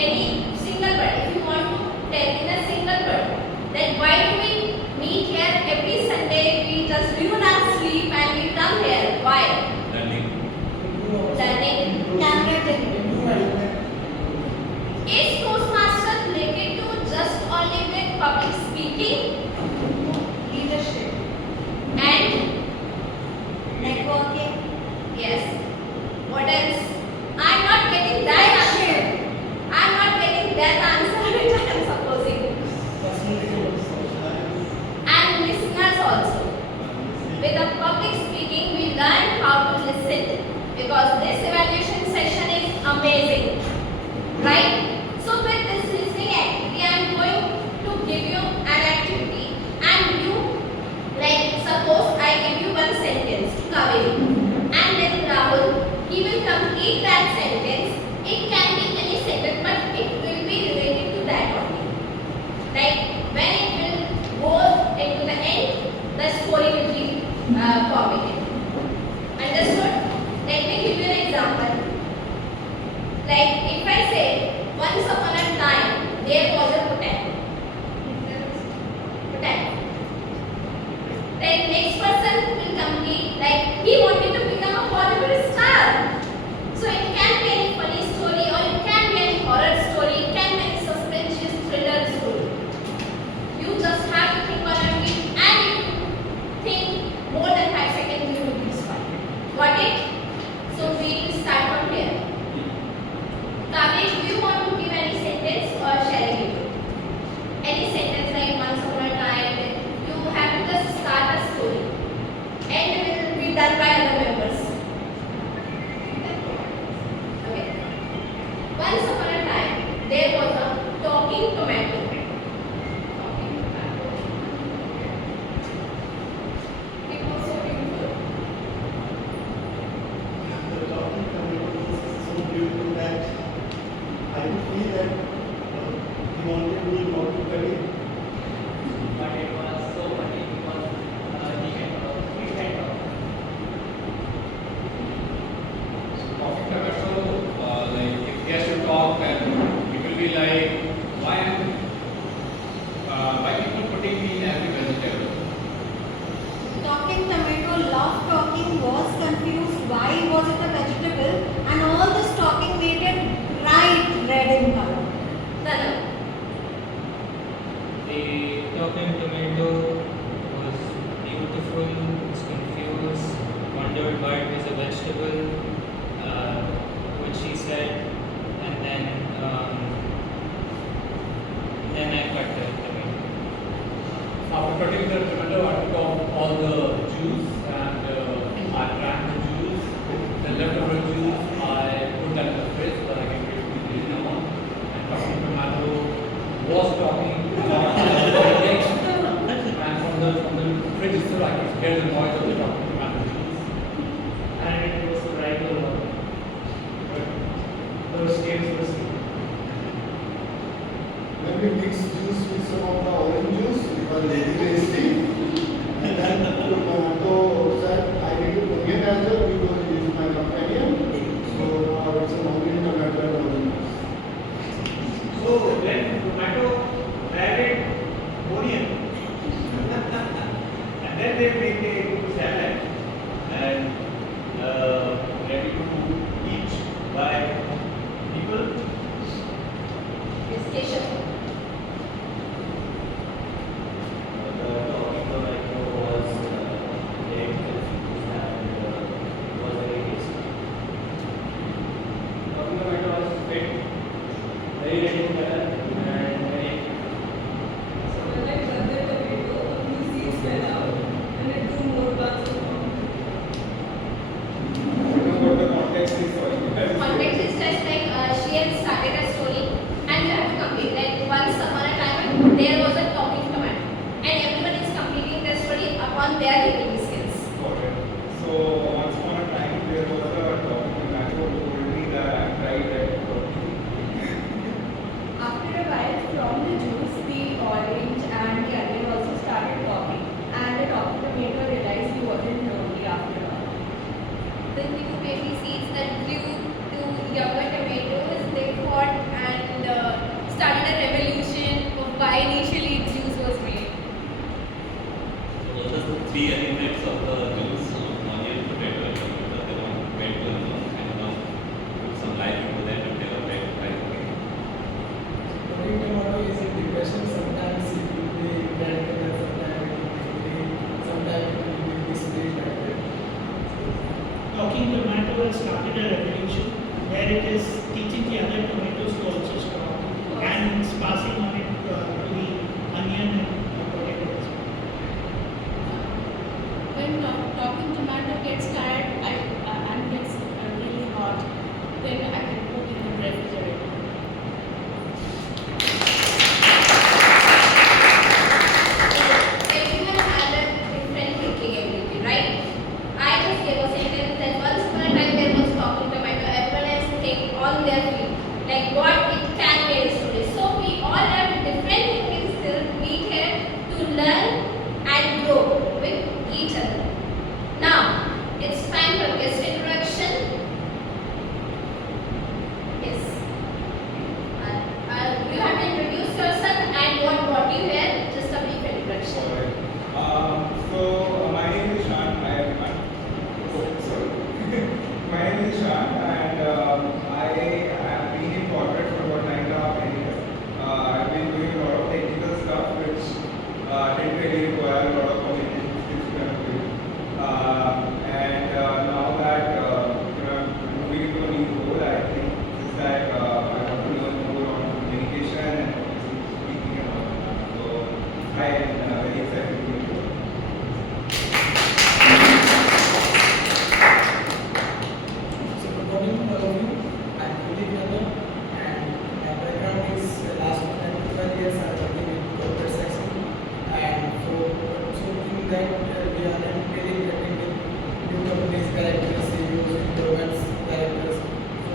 any single word. If you want to tell in a single word, then why do we meet here every Sunday? We just ruin our sleep and we come here. Why? Learning. Camera training. Is Toastmasters related to just only with public speaking? Leadership. And Networking. yes. What else? I'm not getting that answer. I'm not getting that answer which I am supposing. And listeners also. With the public speaking, we learn how to listen because this evaluation session is amazing, right? So with this listening activity, I am going to give you an activity, and you, like suppose I give you one sentence to Kaveri, and then Rahul, he will complete that sentence. It can be any sentence, but it will be related to that only. Like when it will go into the end, the story will be formated. Understood? Let me give you an example. Like if I say, once upon a time there was a potato. Then next person will complete, like he wanted to become a Bollywood star. So it can be any funny story, or it can be any horror story, it can be any suspense thriller story. You just have to think on your feet, and if you think more than 5 seconds, you will be inspired. Got it? So we will start from here. Kavish, do you want to give any sentence or shall I give you? Any sentence like once upon a time, you have to just start a story. And will be done by other members. Okay. Once upon a time, there was a talking tomato. Talking tomato. It was so beautiful. The talking tomato was so beautiful that I could feel that he wanted me not to cut it. But it was so funny because he can talk. Talking tomato, like if he has to talk, and it will be like, why people putting me in every vegetable? Talking tomato loved talking, was confused why was it a vegetable, and all this talking made it bright red in color. Tanu. The talking tomato was beautiful, was confused, wondered why it was a vegetable, which she said, and then I cut the tomato. After cutting the tomato, I took off all the juice and I drank the juice. The leftover juice, I put that in the fridge so that I can get it in the one. And talking tomato was talking and from the fridge itself, I could hear the noise of the talking tomato juice. And it was right over. Those games were seen. When we mixed juice with some of the orange juice, it was very tasty. And then the tomato said, I need to forget as well because it is my companion. So now it's a mountain tomato and orange juice. So then tomato added onion. And then they make a good salad and ready to eat by people. Yes, Keshav. The talking tomato was very confused and was very tasty. Talking tomato was fit, very ready to color and very. So when I cut the tomato, a few seeds fell out and it grew more buds of them. What the context is for it. Context is just like she had started a story and you have to complete. Like once upon a time there was a talking tomato and everyone is completing the story upon their living skills. Okay. So once upon a time there was a talking tomato who told me that I'm right at After a while, from the juice, the orange and the onion also started talking, and the talking tomato realized he wasn't lonely after all. The new baby seeds that grew to younger tomatoes, they fought and tomato started a revolution where it is teaching the other tomatoes to also stop and it's passing on it to the onion and potatoes. When talking tomato gets tired and gets really hot, then I can put in the refrigerator. Everyone had a different thinking ability, right? I just gave a sentence that once upon a time there was talking tomato, everyone else think on their feet, like what it can be today. So we all have different thinking skills, meet here to learn and grow with each other. Now, it's time for guest introduction. Yes. You have to introduce yourself and what brought you here. Just a brief introduction. My name is Shan. Hi everyone. Sorry. My name is Shan and I have been in corporate for about 9.5 years. I've been doing a lot of technical stuff which didn't really require a lot of communication skills to kind of do. Now that I'm moving into a new role, I think is that I want to learn more on communication and obviously speaking and all that. So I am very excited to be here. So good morning to all of you. I'm Philip Yadav and my background is last 12 years I'm working in corporate section and so in that we are really interacting with new companies, directors, CEOs, introverts, directors. So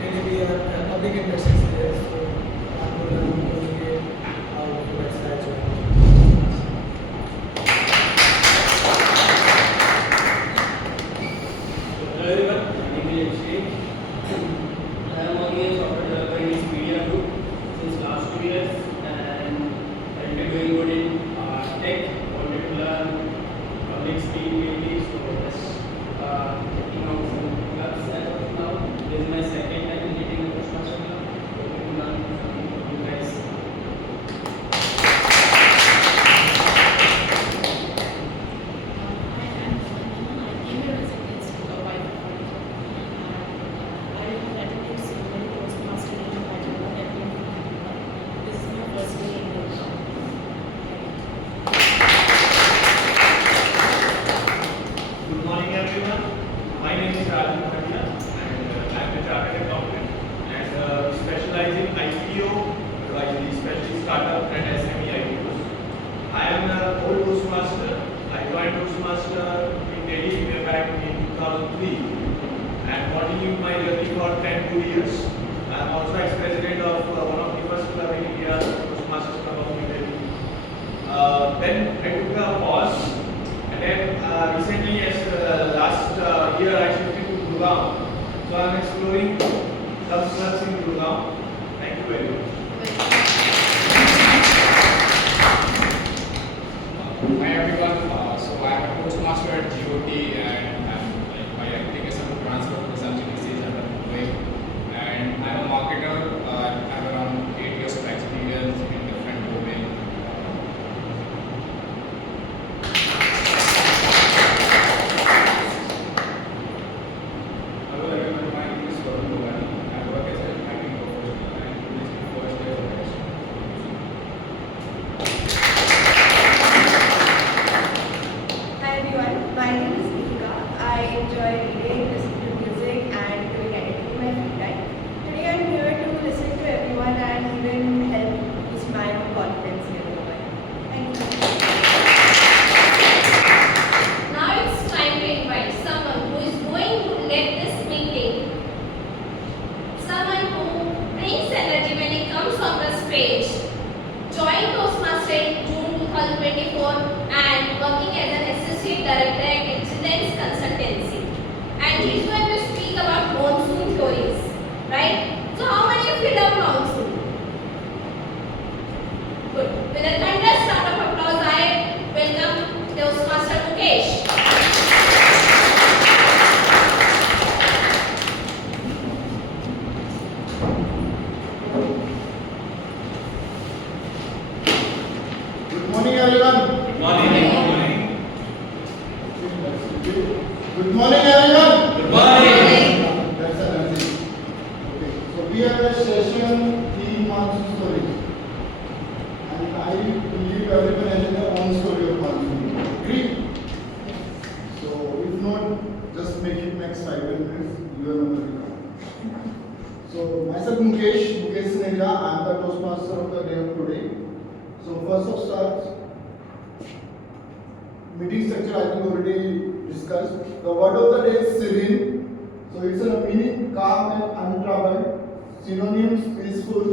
really we are public investors there, so I'm going to communicate how to website. Hello everyone, my name is Abhishek. I am working as software developer in this media group since last 2 years and I've been doing good in tech, wanted to learn public speaking maybe, so just checking out some clubs as of now. This is my second time in getting a Toastmaster club, hoping to learn something from you guys. I am Millennium. I came here as a guest a while ago. I have attended so many Toastmasters and I don't know everything. This is my first day in the club. Good morning everyone. My name is Raju Bhatia and I am a chartered accountant and specialize in IPO, advisory, especially startup and SME IPOs. I am an old Toastmaster. I joined Toastmaster in Delhi way back in 2003 and continued my journey for 10 good years. I am also ex-president of one of the first club in India, Toastmasters Club of New Delhi. Then I took a pause and then recently as last year I shifted to Gurgaon. So I am exploring some clubs in Gurgaon. Thank you very much. Hi everyone, so I am a Toastmaster at GOT and my application to transfer to some GPCs under Mumbai and I am a marketer. I have around 8 years of experience in different domains. Hello everyone, my name is Varun Bogani. I work as a marketing professional and this is my first day of education. Hi everyone, my name is Deepika. I enjoy reading, listening to music and doing editing in my free time. Today I'm here to listen to everyone and even help boost my own confidence here. Thank you. Now it's time to invite someone who is going to lead this meeting. Someone who brings energy when he comes on the stage. Joined Toastmaster in June 2024 and working as an associate director at Excellence Consultancy. And he's going to speak about monsoon theories, right? So how many of you love monsoon? Good. With a thunderous round of applause, I welcome Toastmaster Mukesh. Good morning, everyone. Good morning. Good morning, everyone. Good morning. believe everyone has their own story of conflict. Agree? So if not, just make it next 5 minutes. Your number will come. So myself Mukesh Nehra. I am the Toastmaster of the day of today. So first of start, meeting structure I think already discussed. The word of the day is serene. So it's a meaning calm and untroubled. Synonyms peaceful.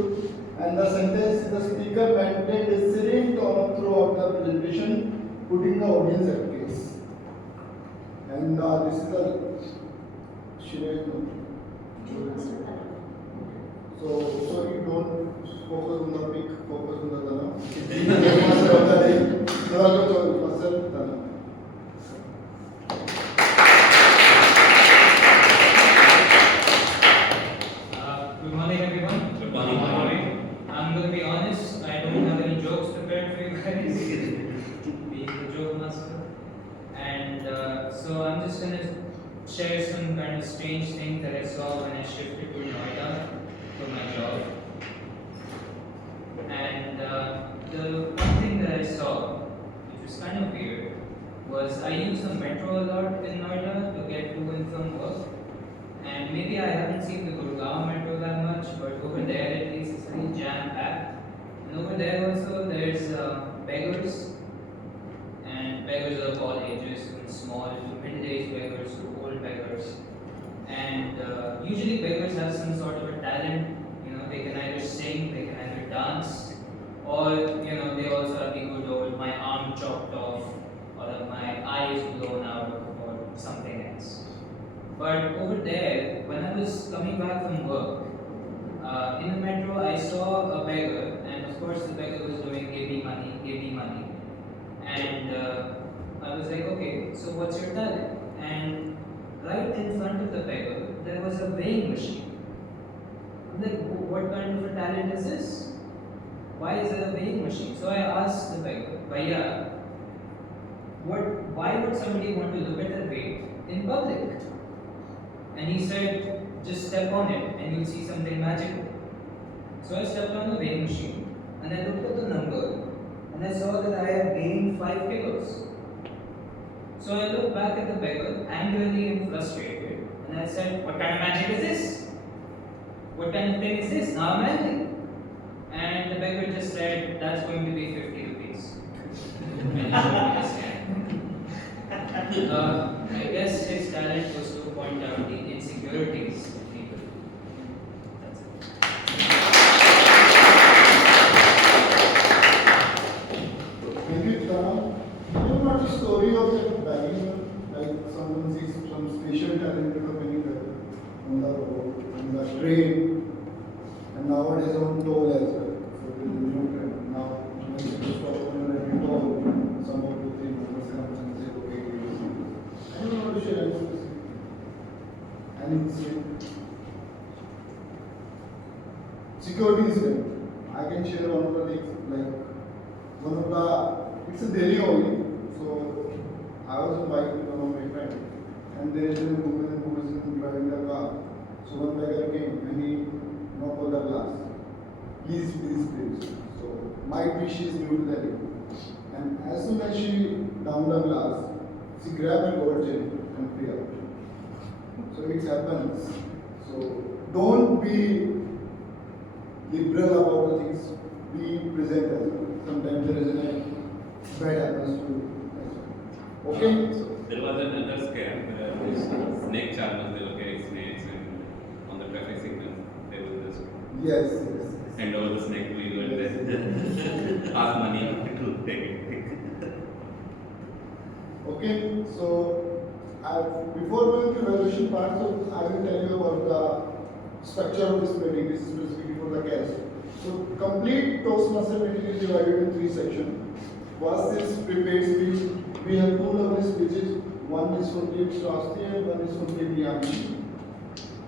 And the sentence the speaker maintained a serene tone throughout the presentation, putting the audience at ease. And this is the so you don't focus on the pick, focus on the Dana. Master of the day. Master Dana. Good morning, everyone. Good morning. I'm going to be honest, I don't have any jokes prepared for you guys. Being the joke master. And so I'm just going to share some kind of strange things that I saw when I shifted to Noida for my job. And the one thing that I saw, which was kind of weird, was I use the metro a lot in Noida to get to and from work. And maybe I haven't seen the Gurgaon metro that much, but over there at least it's very jam-packed. And over there also there's beggars, and beggars of all ages, from small to middle-aged beggars to old beggars. And usually beggars have some sort of a talent. You know, they can either sing, they can either dance, or you know, they also have the good old my arm chopped off, or my eyes blown out, or something else. But over there, when I was coming back from work, in the metro, I saw a beggar, and of course the beggar was doing give me money. And I was like, okay, so what's your talent? And right in front of the beggar, there was a weighing machine. I'm like, what kind of a talent is this? Why is there a weighing machine? So I asked the beggar, Bhaiya, why would somebody want to look at their weight in public? And he said, just step on it and you'll see something magical. So I stepped on the weighing machine and I looked at the number and I saw that I had gained 5 kilos. So I looked back at the beggar, angrily and frustrated, and I said, what kind of magic is this? What kind of thing is this? Now I'm angry. And the beggar just said, that's going to be 50 rupees. And he showed me his hand. I guess his talent was to point out the insecurities of people. That's it. Thank you, Tara. You know what the story of that bagger? Like someone sees some special talent becoming on the road, on the train, and nowadays on toll as well. So there is a new trend. Now, when you stop on a toll, some of the things comes and say, okay, I don't know what to share. And it's security incident. I can share one of the things, like one of the, it's a Delhi only. So I was on bike with one of my friends, and there is a woman who is driving the car. So one beggar came and he knocked on the glass. Please. So might be she is new to Delhi. And as soon as she downed the glass, she grabbed her gold chain and free out. So it happens. So don't be liberal about the things. Be present as well. Sometimes there is a bad happens to you as well. Okay? So there was another scam where snake charmers, they were carrying snakes and on the traffic signal they will just Yes. hand over the snake to you and then ask money to take it. Okay, so before going to evaluation part, so I will tell you about the structure of this meeting. This is specifically for the guests. So complete Toastmaster meeting is divided in 3 sections. First is prepared speech. We have 2 lovely speeches. One is from Deep Shasti and one is from Deep Yami.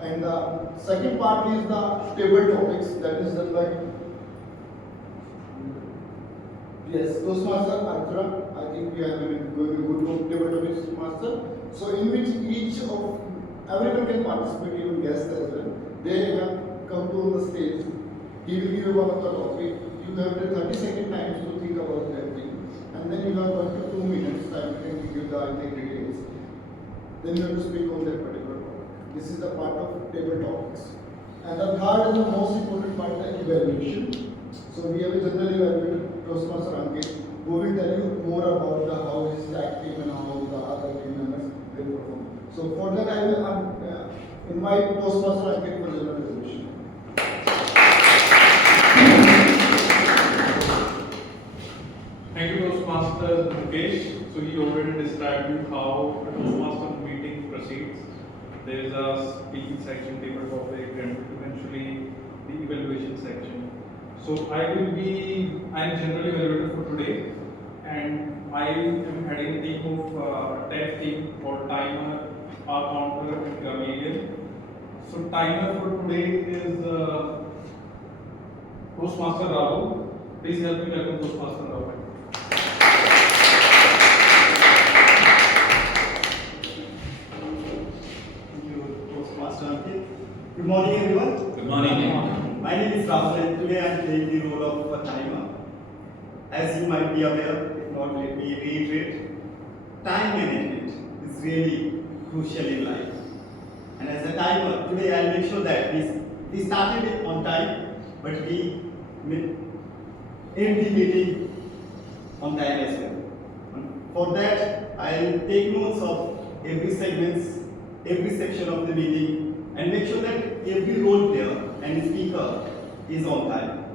And the second part is the table topics that is done by Toastmaster Arthur. I think we have a good table topics master. So in which everyone can participate, even guests as well. They have come to the stage He will give you one of the topic. You have the 30-second time to think about that thing. And then you have 1 to 2 minutes time to give the details. Then you have to speak on that particular topic. This is the part of table topics. And the third and the most important part is the evaluation. So we have a general evaluator, Toastmaster Ankit, who will tell you more about how his tag team and how the other team members will perform. So for that I will invite Toastmaster Ankit for general evaluation. Thank you, Toastmaster Mukesh. So he already described you how the Toastmaster meeting proceeds. There is a speaking section, table topic, and eventually the evaluation section. So I am generally evaluator for today, and I am heading a team of tech team called Timer, R Counter, and Millennium. So timer for today is Toastmaster Rahul. Please help me welcome Toastmaster Rahul. Good morning, everyone. Good morning. My name is Rahul, and today I am playing the role of a timer. As you might be aware, if not, let me reiterate. Time management is really crucial in life. And as a timer, today I'll make sure that we started it on time, but we end the meeting on time as well. For that, I'll take notes of every section of the meeting, and make sure that every role player and speaker is on time.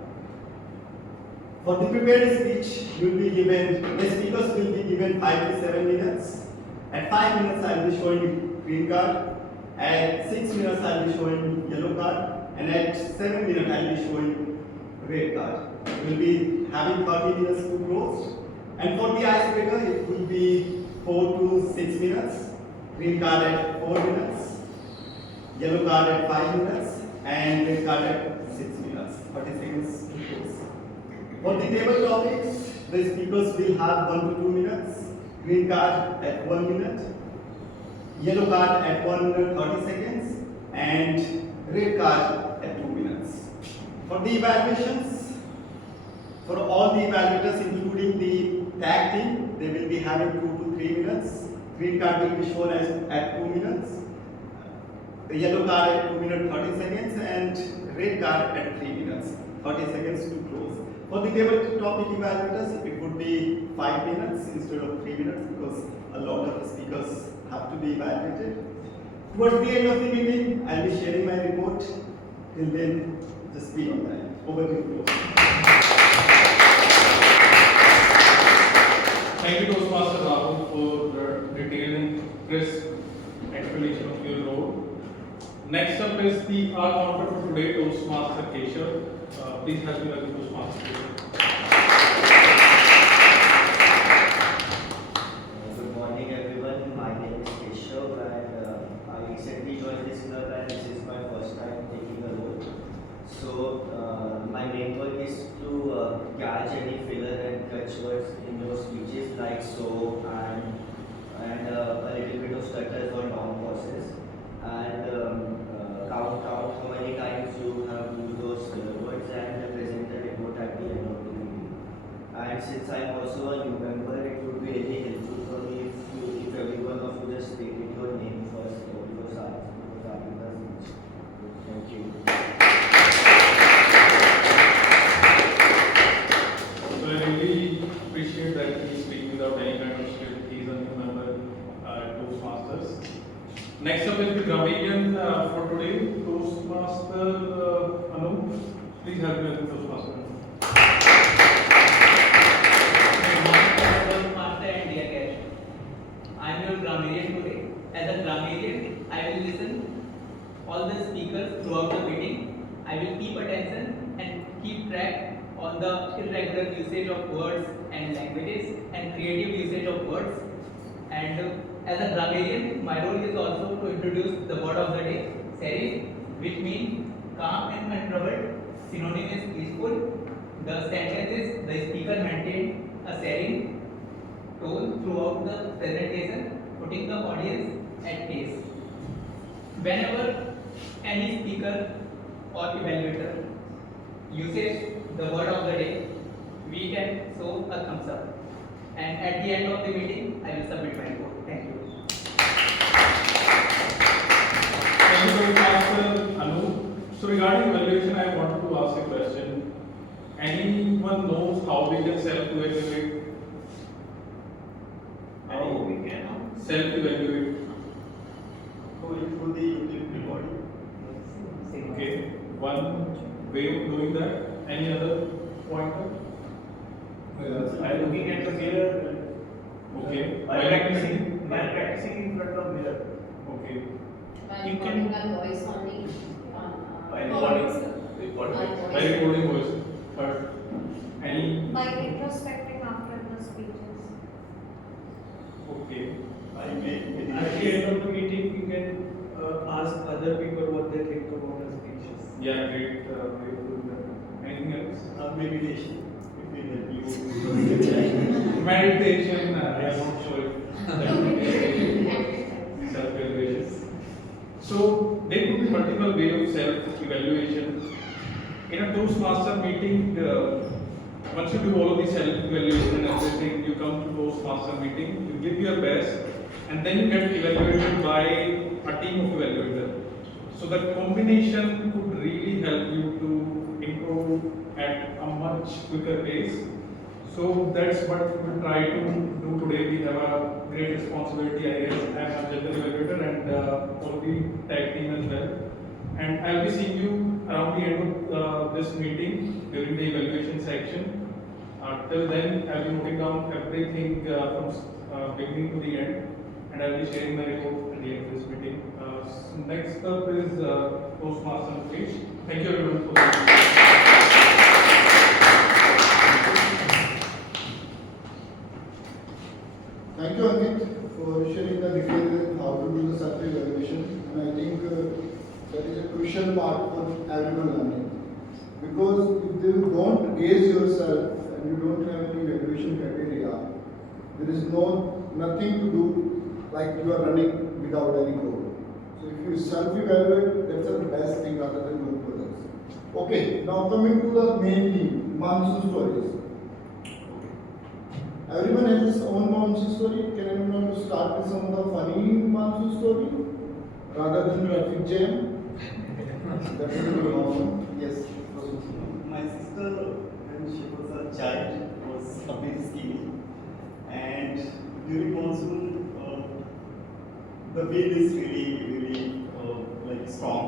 For the prepared speech, the speakers will be given 5 to 7 minutes. At 5 minutes, I will be showing green card. At 6 minutes, I will be showing yellow card. And at 7 minutes, I will be showing red card. We will be having 30 minutes to close. And for the icebreaker, it will be 4 to 6 minutes. Green card at 4 minutes. Yellow card at 5 minutes. And red card at 6 minutes. 30 seconds to close. For the table topics, the speakers will have 1 to 2 minutes. Green card at 1 minute. Yellow card at 1 minute 30 seconds. And red card at 2 minutes. For the evaluations, for all the evaluators including the tag team, they will be having 2 to 3 minutes. Green card will be shown at 2 minutes. The yellow card at 2 minutes 30 seconds and red card at 3 minutes 30 seconds to close. For the table topic evaluators, it would be 5 minutes instead of 3 minutes because a lot of speakers have to be evaluated. Towards the end of the meeting, I'll be sharing my report. Till then, just be on time. Over to you. Thank you, Toastmaster Rahul, for the detailed and crisp explanation of your role. Next up is the R counter for today, Toastmaster Keshav. Please help me welcome Toastmaster Keshav. Good morning, everyone. My name is Keshav, and I recently joined this club, and this is my first time taking a role. So, my main work is to catch any filler and catch words in your speeches, like so and a little bit of stutters or down pauses, and count out how many times you have used those words and present the report at the end of the meeting. And since I am also a new member, it would be really helpful for me if every one of you just stated your name first before starting the speech. Thank you. So I really appreciate that he speaks without any kind of script. He is a new member at Toastmasters. Next up is the Grammarlian for today, Toastmaster Anu. Please help me with Toastmaster Anu. Toastmaster and dear guest, I am your Grammarlian today. As a Grammarlian, I will listen all the speakers throughout the meeting. I will keep attention and keep track on the irregular usage of words and languages and creative usage of words. And as a grammarian, my role is also to introduce the word of the day, serif, which means calm and controlled. Synonym is peaceful. The sentence is the speaker maintained a serene tone throughout the presentation, putting the audience at ease. Whenever any speaker or evaluator you say the word of the day, we can show a thumbs up. And at the end of the meeting, I will submit my report. Thank you. Thank you very much, Anu. So regarding evaluation, I wanted to ask a question. Anyone knows how we can self-evaluate? How we can Self-evaluate. Going through the utility body. Okay. One way of doing that. Any other pointer? By looking at the mirror. Okay. By practicing in front of mirror. Okay. By recording our voice only. By recording. By recording voice. Third. Any? By introspecting after the speeches. Okay. I make At the end of the meeting, you can ask other people what they think about the speeches. Yeah, great way of doing that. Anything else? meditation. It will help you. Meditation, I'm not sure if self-evaluation. So there could be multiple ways of self-evaluation. In a Toastmaster meeting, once you do all of the self-evaluation and everything, you come to Toastmaster meeting, you give your best, and then you get evaluated by a team of evaluators. So that combination could really help you to improve at a much quicker pace. So that's what we try to do today. We have a great responsibility, I guess. I'm a general evaluator and all the tag team as well. And I'll be seeing you around the end of this meeting during the evaluation section. Till then, I'll be noting down everything from beginning to the end, and I'll be sharing the report at the end of this meeting. Next up is Toastmaster speech. Thank you everyone for Thank you, Ankit, for sharing the details how to do the self-evaluation. And I think that is a crucial part for everyone learning. Because if you don't gauge yourself and you don't have any evaluation criteria, there is nothing to do like you are running without any goal. So if you self-evaluate, that's the best thing rather than going for others. Okay, now coming to the main theme, monsoon stories. Everyone has his own monsoon story. Can anyone to start with some of the funny monsoon story rather than traffic jam? That is a long. Yes. My sister, when she was a child, was a bit skinny, and during monsoon, the wind is really like strong.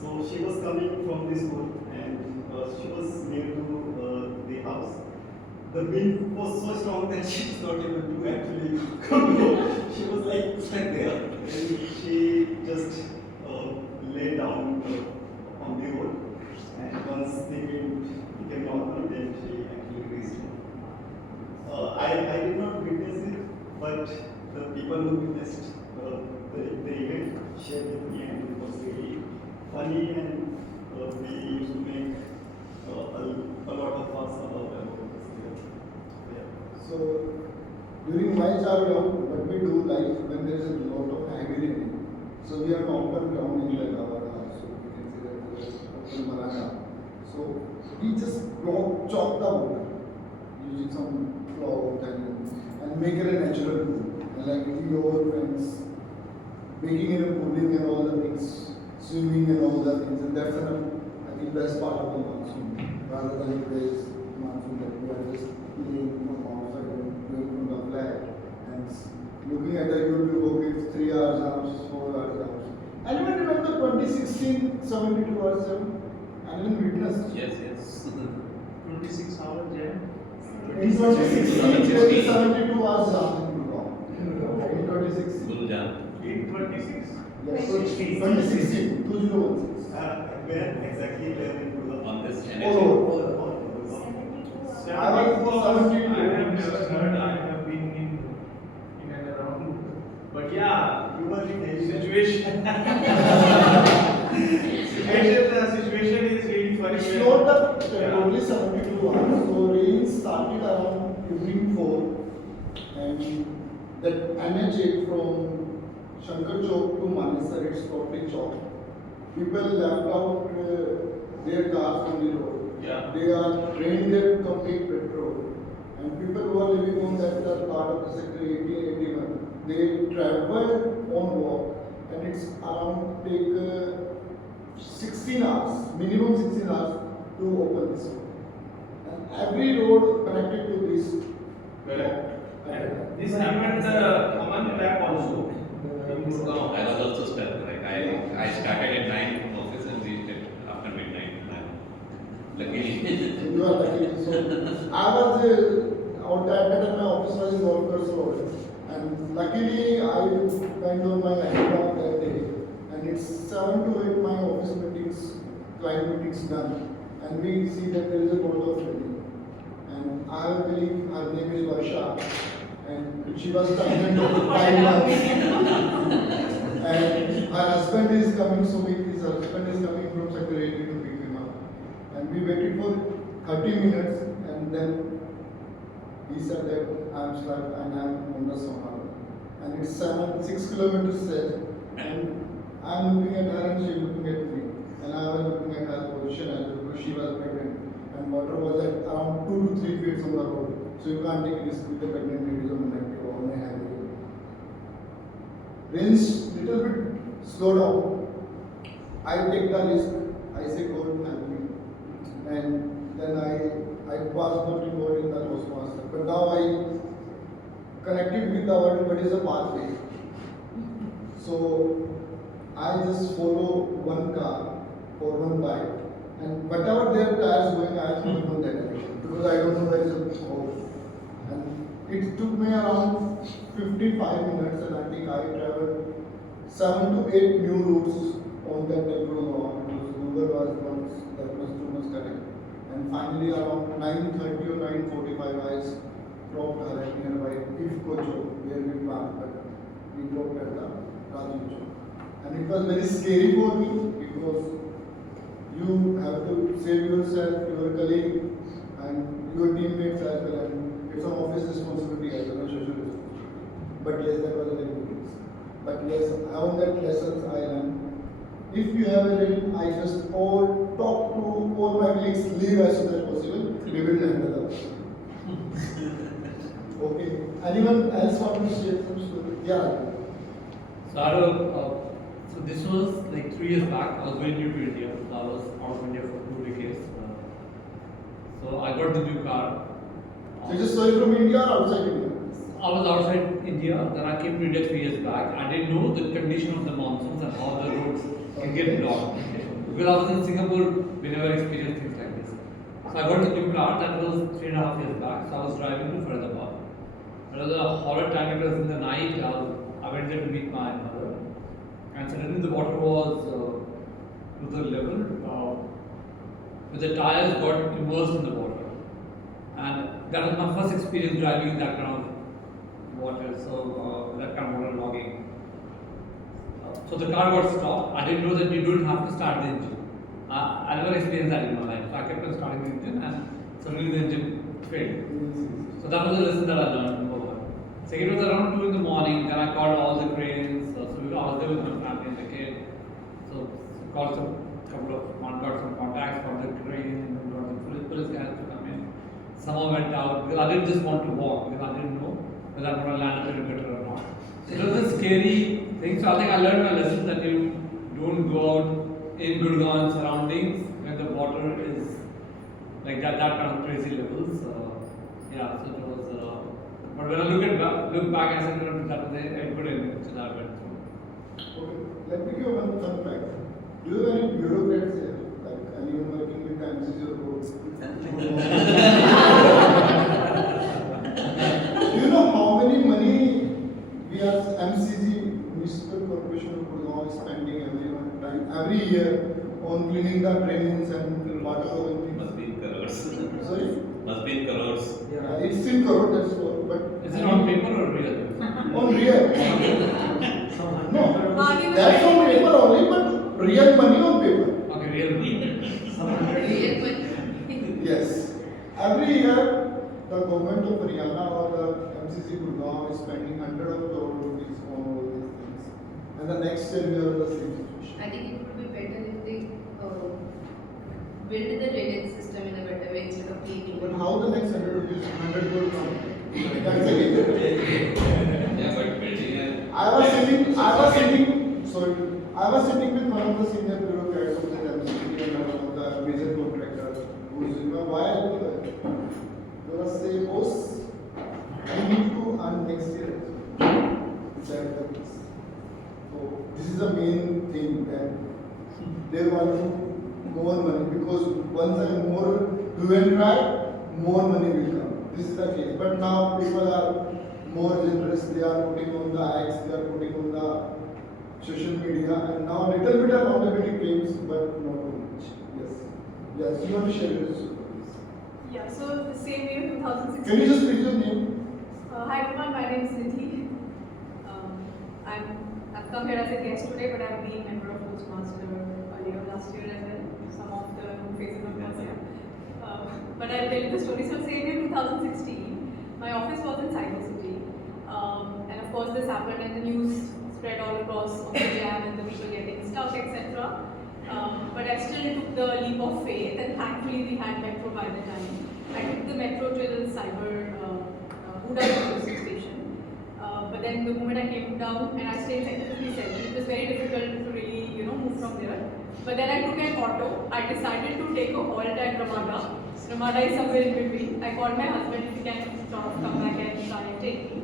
So she was coming from the school, and she was near to the house. The wind was so strong that she was not able to actually go. She was like stuck there, and she just lay down on the road. And once the wind became normal, then she actually reached home. I did not witness it, but the people who witnessed the event shared with me, and it was really funny, and we used to make a lot of fuss about it. So during my childhood, what we do, like when there is a lot of heavy rain, so we have an open ground in like our house, so we can say that there is open veranda. So we just chop the water using some cloth and make it a natural pool. And like with your friends, making it a pooling and all the things, swimming and all the things, and that's I think best part of the monsoon, rather than today's monsoon that we are just playing from outside and playing from the flat and looking at the YouTube, okay, it's 3 hours out, it's 4 hours out. Anyone remember 2016 72 hours jam? Anyone witnessed? Yes, yes. 26 hours jam. In 2016, there is 72 hours jam in Gurgaon. In 2016. Full jam. In 26? Yes, 2016, 2016. Where exactly where in Gurgaon? On this Oh, I was 72. I have never heard. I have been in and around. But yeah, You were in Asia. situation. situation is really funny. It's not the totally 72 hours. So rain started around evening 4, and that NH8 from Shankar Chowk to Manesar, it's totally chopped. People left out their cars on the road. Yeah. They are trained there to complete petrol. And people who are living on that part of the sector 1881, they travel on walk, and it's around take 16 hours, minimum 16 hours to open this road. And every road connected to this. Correct. And this happened a month back also. In Gurgaon. I was also stuck. Like I started at 9 from office and reached it after midnight. Luckily. You are lucky. So I was out at my office was in Golf Road, and luckily I went on my laptop that day, and it's 7 to 8 my office meetings, client meetings done, and we see that there is a lot of training. And I believe her name is Varsha, and she was pregnant for 5 months. And her husband is coming, so his husband is coming from Secretariat to pick him up. And we waited for 30 minutes, and then he said that I'm stuck and I'm on the Sohar. And it's 6 kilometers said, and I'm looking at her and she's looking at me. And I was looking at her position as because she was pregnant. And water was at around 2 to 3 feet on the road. So you can't take risk with the pregnant ladies on the active or on a highway. Rains little bit slow down. I take the risk. I say God help me. And then I was not involved in the Toastmasters. But now I connected with the world, but it's a pathway. So I just follow one car or one bike. And whatever their tires going, I am going on that direction. Because I don't know where is a hole. And it took me around 55 minutes, and I think I traveled 7 to 8 new routes on that temporal law. Because Google was once that was too much correct. And finally around 9:30 or 9:45 I dropped her at nearby IFCO Chowk where we planned, but we dropped at the Rajiv Chowk. And it was very scary for me because you have to save yourself, your colleague, and your teammates as well. And it's an office responsibility as well as social responsibility. But yes, that was a very good lesson. But yes, on that lessons I learned. If you have a ready, I just all talk to all my colleagues, leave as soon as possible. We will handle that. Okay. Anyone else want to share some story? Yeah. So this was like 3 years back. I was very new to India. So I was out of India for 2 decades. So I got the new car. So you just sorry from India or outside India? I was outside India. Then I came to India 3 years back. I didn't know the condition of the monsoons and how the roads can get blocked. Because I was in Singapore, we never experienced things like this. So I got the new car. That was 3.5 years back. So I was driving to Faridabad. It was a horror time. It was in the night. I went there to meet my mother. And suddenly the water was to the level where the tires got immersed in the water. And that was my first experience driving in that kind of water, so that kind of water logging. So the car got stopped. I didn't know that you don't have to start the engine. I never experienced that in my life. So I kept on starting the engine and suddenly the engine failed. So that was a lesson that I learned. Second was around 2 in the morning, then I called all the cranes. So I was there with my family and the kid. So called got some contacts from the crane, got the police guys to come in. Someone went out because I didn't just want to walk because I didn't know whether I'm going to land a little better or not. So it was a scary thing. So I think I learned my lesson that you don't go out in Gurgaon surroundings when the water is like that kind of crazy levels. Yeah, so it was. But when I look back, I said that was a good image that I went through. Okay, let me give one fun fact. Do you have any bureaucrats here? Like anyone working with MCC or board? Do you know how many money we as MCC, Municipal Corporation of Gurgaon, is spending every year on cleaning the drains and water over things? Must be in crores. Sorry? Must be in crores. Yeah, it's in crore, that's all. But is it on paper or real? On real. No, that's on paper only, but real money on paper. Okay, real money. Real money. Yes. Every year, the government of Haryana or the MCC Gurgaon is spending 100 of crore rupees on all these things. And the next year we are in the same situation. I think it would be better if they build the rating system in a better way instead of creating. But how the next 100 rupees, 100 crore come? That's again. Yeah, but building a. I was sitting with one of the senior bureaucrats of the MCT and one of the major contractors who's, why they were saying, boss, we need to earn next year. So this is the main thing that they want more money because once I am more do and try, more money will come. This is the case. But now people are more generous, they are putting on the ads, they are putting on the social media, and now little bit of accountability comes, but not too much. Yes, you want to share this? Yeah, so the same year 2016. Can you just please your name? Hi everyone, my name is Nidhi. I've come here as a guest today, but I've been member of Toastmasters earlier last year as well. Some of the faces of us here. But I'll tell you the story. So same year 2016, my office was in Cyber City. And of course this happened and the news spread all across on the jam and the people getting stuck, etc. But I still took the leap of faith and thankfully we had metro by the time. I took the metro till Cyber Buda station. But then the moment I came down and I stayed in Sector 57, it was very difficult to really, move from there. But then I took an auto. I decided to take a halt at Ramada. Ramada is somewhere in between. I called my husband if he can sort of come back and try and take me.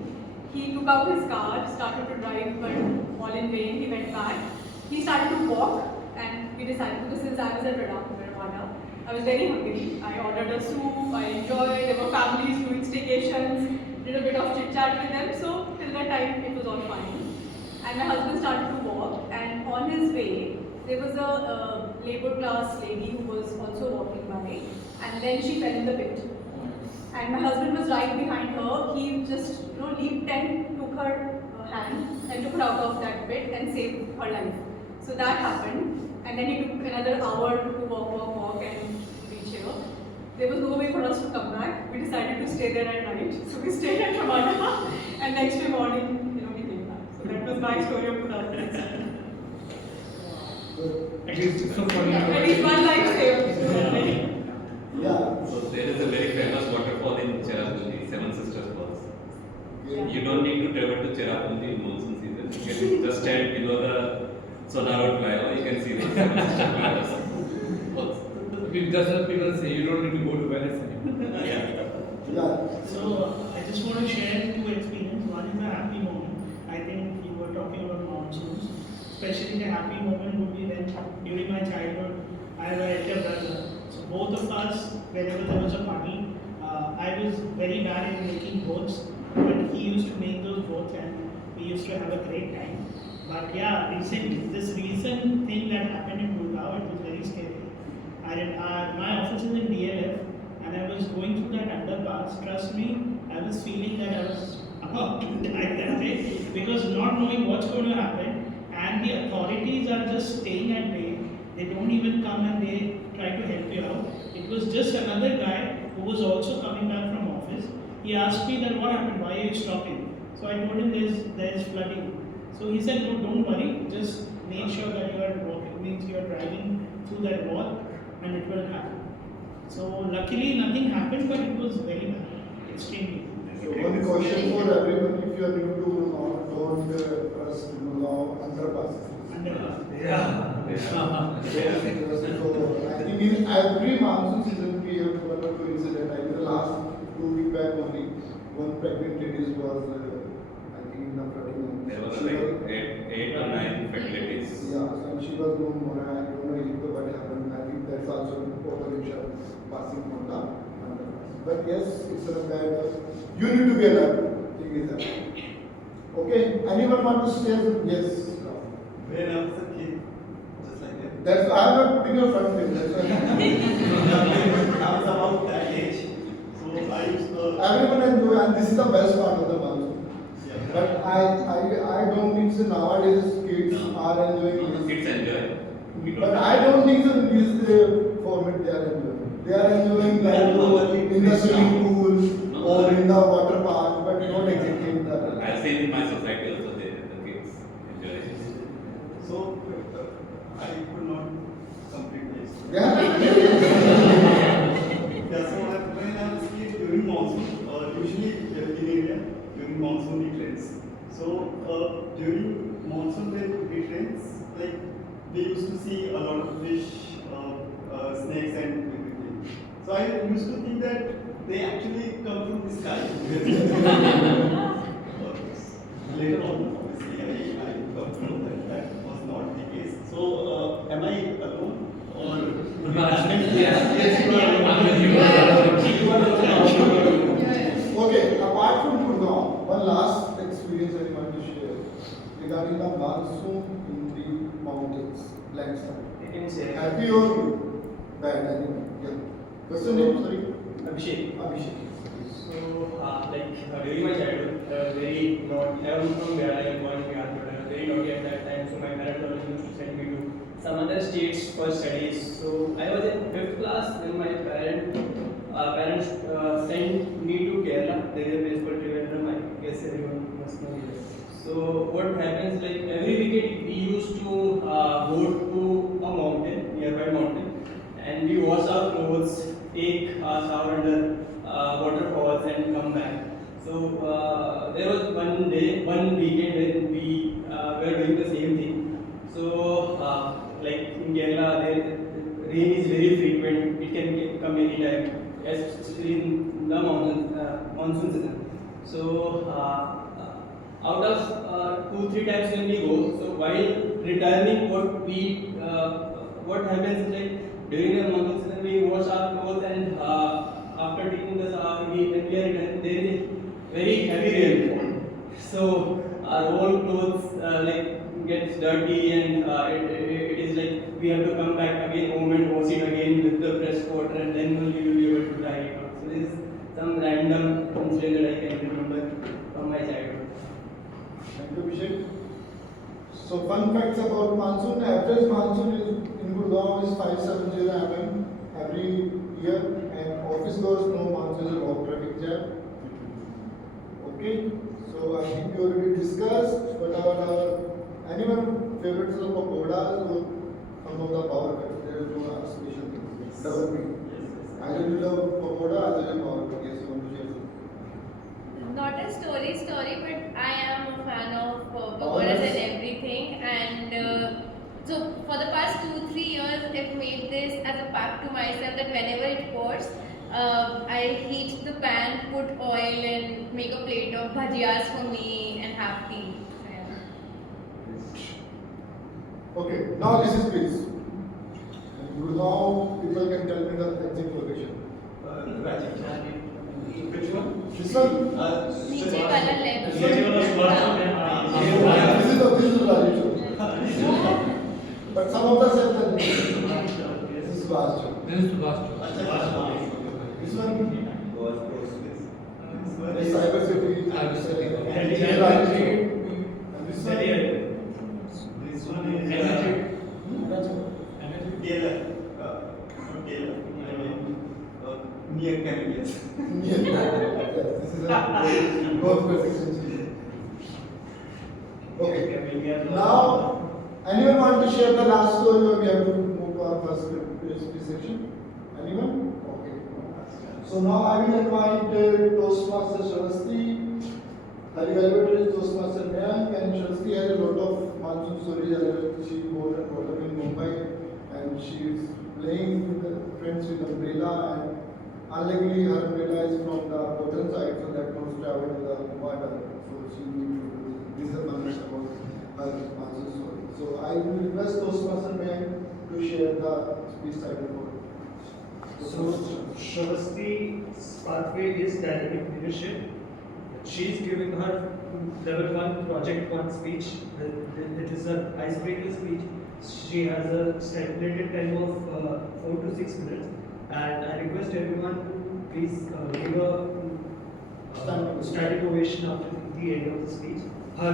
He took out his car, started to drive, but all in vain. He went back. He started to walk, and we decided, because since I was at Ramada, I was very hungry. I ordered a soup, I enjoyed, there were families doing staycations, did a bit of chit chat with them, so till that time it was all fine. And my husband started to walk, and on his way, there was a labor class lady who was also walking by, and then she fell in the pit. And my husband was right behind her. He just leaped and took her hand and took her out of that pit and saved her life. So that happened. And then he took another hour to walk and reach here. There was no way for us to come back. We decided to stay there at night. So we stayed at Ramada and next day morning, we came back. So that was my story of 2016. At least so funny. At least one life saved. Yeah. So there is a very famous waterfall in Cherrapunji, Seven Sisters Falls. You don't need to travel to Cherrapunji in monsoon season. You can just stand below the Sonarod flyover. You can see the Seven Sisters Falls. Just as people say, you don't need to go to Venice anymore. Yeah. So I just want to share two experiences. One is a happy moment. I think you were talking about monsoons. Especially the happy moment would be when during my childhood I have an elder brother. So both of us, whenever there was a puddle, I was very bad in making boats, but he used to make those boats and we used to have a great time. But yeah, this recent thing that happened in Gurgaon, it was very scary. My office is in DLF and I was going through that underpass. Trust me, I was feeling that I was about to die that day because not knowing what's going to happen, and the authorities are just staying at bay. They don't even come and they try to help you out. It was just another guy who was also coming back from office. He asked me that what happened, why are you stopping? So I told him there's flooding. So he said, no, don't worry, just make sure that you are walking, means you are driving through that wall and it will happen. So luckily nothing happened, but it was very bad, extremely. So one question for everyone: if you are new to don't trust underpasses. Yeah. So I think in every monsoon season we have one or two incidents. Like the last 2 weeks back only, one pregnant lady was I think in the flooding. There was like 8 or 9 fatalities. Yeah, and she was no more. I don't know what happened. I think that's also potential passing from the underpass. But yes, it's a bad. You need to be alert. Thing is that. Okay, anyone want to share? Yes. When I was a kid, just like that. That's I'm not putting your front page. That's why. I was about that age, so I used to. Everyone enjoy, and this is the best part of the monsoon. Yeah. But I don't think so nowadays kids are enjoying this. Kids enjoy. But I don't think so in this format they are enjoying. They are enjoying like in the swimming pool or in the water park, but not exactly in the. I've seen in my society also the kids enjoy it. So I could not complete this. Yeah. monsoon, usually in India, during monsoon it rains. So during monsoon when it rains, like we used to see a lot of fish, snakes and everything. So I used to think that they actually come from the sky. Later on, obviously, I got to know that that was not the case. So am I alone? Or Yes, you are alone. Okay, apart from Gurgaon, one last experience I want to share regarding the monsoon in the mountains, landslide. Happy or bad? Anyway, yeah. What's your name? Sorry. Abhishek. Abhishek. So, during my childhood, very naughty. I was from where I am born in Bihar, but I was very naughty at that time. So my parents always used to send me to some other states for studies. So I was in 5th class when my parents sent me to Kerala. There is a place called Trivandrum. I guess everyone must know this. So what happens, like every weekend we used to go to a mountain, nearby mountain, and we wash our clothes, take a shower under waterfalls and come back. So there was one weekend when we were doing the same thing. So like in Kerala, rain is very frequent. It can come anytime, especially in the monsoon season. So out of 2-3 times when we go, so while returning, what happens is like during the monsoon season we wash our clothes, and after taking the shower, when we are returning, there is very heavy rainfall. So our whole clothes like gets dirty, and it is like we have to come back again home and wash it again with the fresh water, and then only we will be able to dry it out. So this is some random incident that I can remember from my childhood. Thank you, Abhishek. So, fun facts about monsoon. Average monsoon in Gurgaon is 570 mm every year, and office goes no monsoon is about traffic jam. Okay, so I think we already discussed what are anyone favorites of pakodas or some of the power cuts. There is no special things. Double P. Either you love pakoda, either you power cut. Yes, you want to share something? Not a story, but I am a fan of pakoras and everything. And so for the past 2-3 years, I've made this as a pact to myself that whenever it pours, I heat the pan, put oil, and make a plate of bhajiyas for me and have tea. Okay, now this is quiz. Now people can tell me the exact location. Which one? This one? नीचे वाला left. This is Rajeshwar. But some of the said that this is Rajeshwar. This is Subhash. This one? This is cyber city. And this one is near chemicals. Yes, this is a growth percentage. Okay. Now, anyone want to share the last story, or we have to move to our first section? Anyone? Okay. So now I will invite Toastmaster Sharasti. Her elevator is Toastmaster Mayank, and Sharasti has a lot of monsoon stories. She bought in Mumbai, and she is playing with the friends with umbrella, and unluckily her umbrella is from the bottom side, so that don't travel to the water. So she this is a moment about her monsoon story. So I will request Toastmaster Mayank to share the speech title for her. So Shavasti's pathway is dynamic leadership. She is giving her level 1 project 1 speech. It is an icebreaker speech. She has a stipulated time of 4 to 6 minutes, and I request everyone to please give a standing ovation after the end of the speech. Her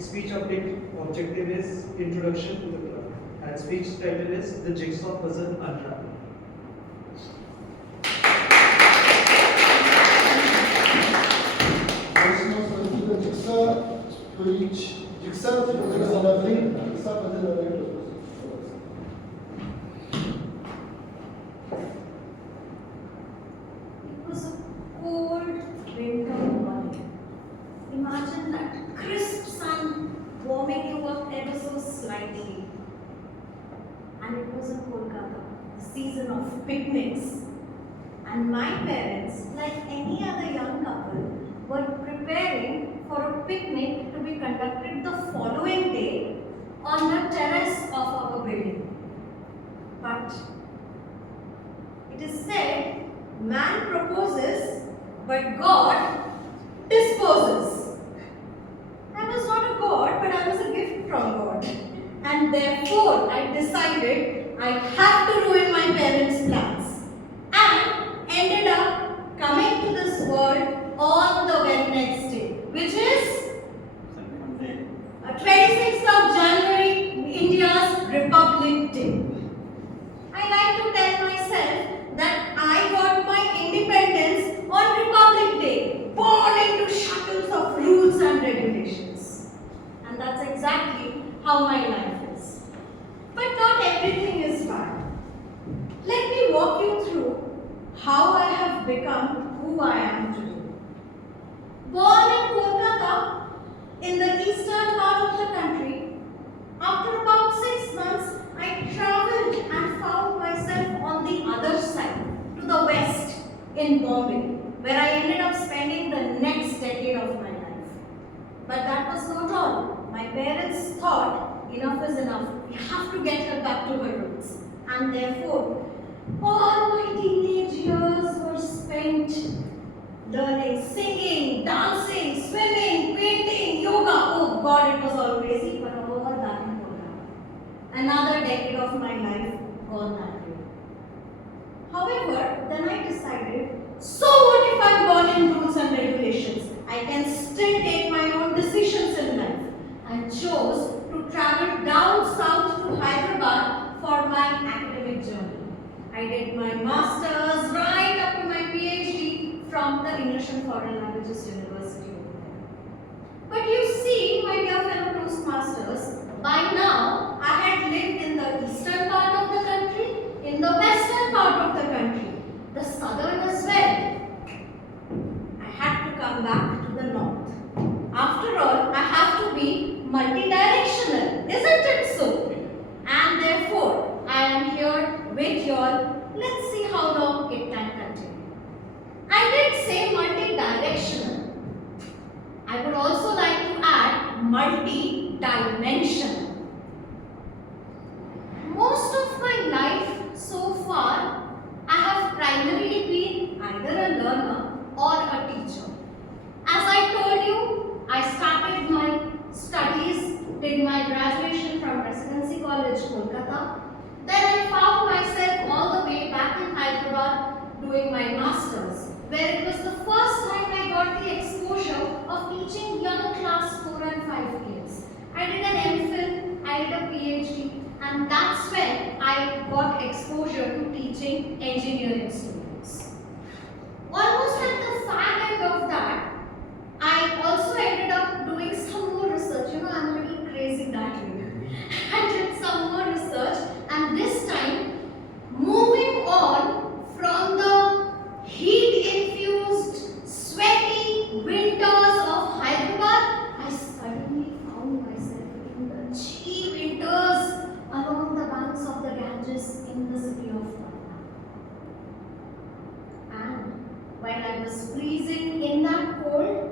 speech objective is introduction to the club, and speech title is The Jigsaw Puzzle Unraveled. Jigsaw puzzle unraveling. It was a cold season of picnics. And my parents, like any other young couple, were preparing for a picnic to be conducted the following day on the terrace of our building. But it is said, man proposes, but God disposes. I was not a god, but I was a gift from God. And therefore, I decided I have to ruin my parents' plans. And ended up coming to this world on the very next day, which is 26th of January, India's Republic Day. I like to tell myself that I got my independence on Republic Day, born into shackles of rules and regulations. And that's exactly how my life is. But not everything is bad. Let me walk you through how I have become who I am today. Born in Kolkata, in the eastern part of the country, after about 6 months, I traveled and found myself on the other side, to the west, in Bombay, where I ended up spending the next decade of my life. But that was not all. My parents thought, enough is enough. We have to get her back to her roots. And therefore, all my teenage years were spent learning singing, dancing, swimming, painting, yoga. Oh God, it was all crazy, but all that in Kolkata. Another decade of my life gone that way. However, then I decided, so what if I'm born in rules and regulations? I can still take my own decisions in life. I chose to travel down south to Hyderabad for my academic journey. I did my masters right up to my PhD from the English and Foreign Languages University over there. But you see, my dear fellow Toastmasters, by now I had lived in the eastern part of the country, in the western part of the country, the southern as well. I had to come back to the north. After all, I have to be multidirectional, isn't it so? And therefore, I am here with y'all. Let's see how long it can continue. I did say multi-directional. I would also like to add multi-dimensional. Most of my life so far, I have primarily been either a learner or a teacher. As I told you, I started my studies, did my graduation from Residency College, Kolkata. Then I found myself all the way back in Hyderabad doing my masters, where it was the first time I got the exposure of teaching young class 4 and 5 kids. I did an MPhil, I did a PhD, and that's when I got exposure to teaching engineering students. Almost at the fag end of that, I also ended up doing some more research. You know, I'm a little crazy that way. I did some more research, and this time, moving on from the heat-infused, sweaty winters of Hyderabad, I suddenly found myself in the chilly winters along the banks of the Ganges in the city of Patna. And while I was freezing in that cold,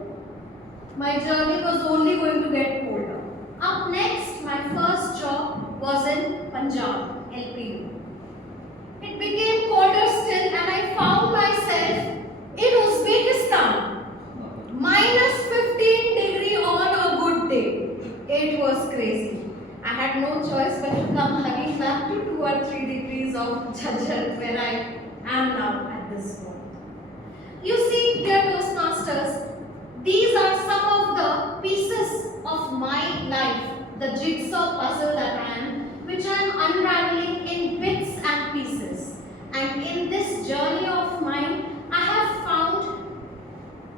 my journey was only going to get colder. Up next, my first job was in Punjab, LPU. It became colder still, and I found myself in Uzbekistan, minus 15 degrees on a good day. It was crazy. I had no choice but to come hugging back to 2 or 3 degrees of Jhajjar, where I am now at this point. You see, dear Toastmasters, these are some of the pieces of my life, the jigsaw puzzle that I am, which I am unraveling in bits and pieces. And in this journey of mine, I have found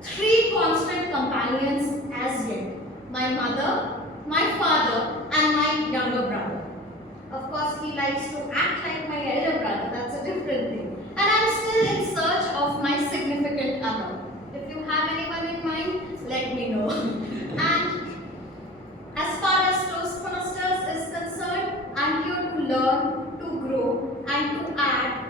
3 constant companions as yet. My mother, my father, and my younger brother. Of course, he likes to act like my elder brother, that's a different thing. And I'm still in search of my significant other. If you have anyone in mind, let me know. And as far as Toastmasters is concerned, I'm here to learn, to grow, and to add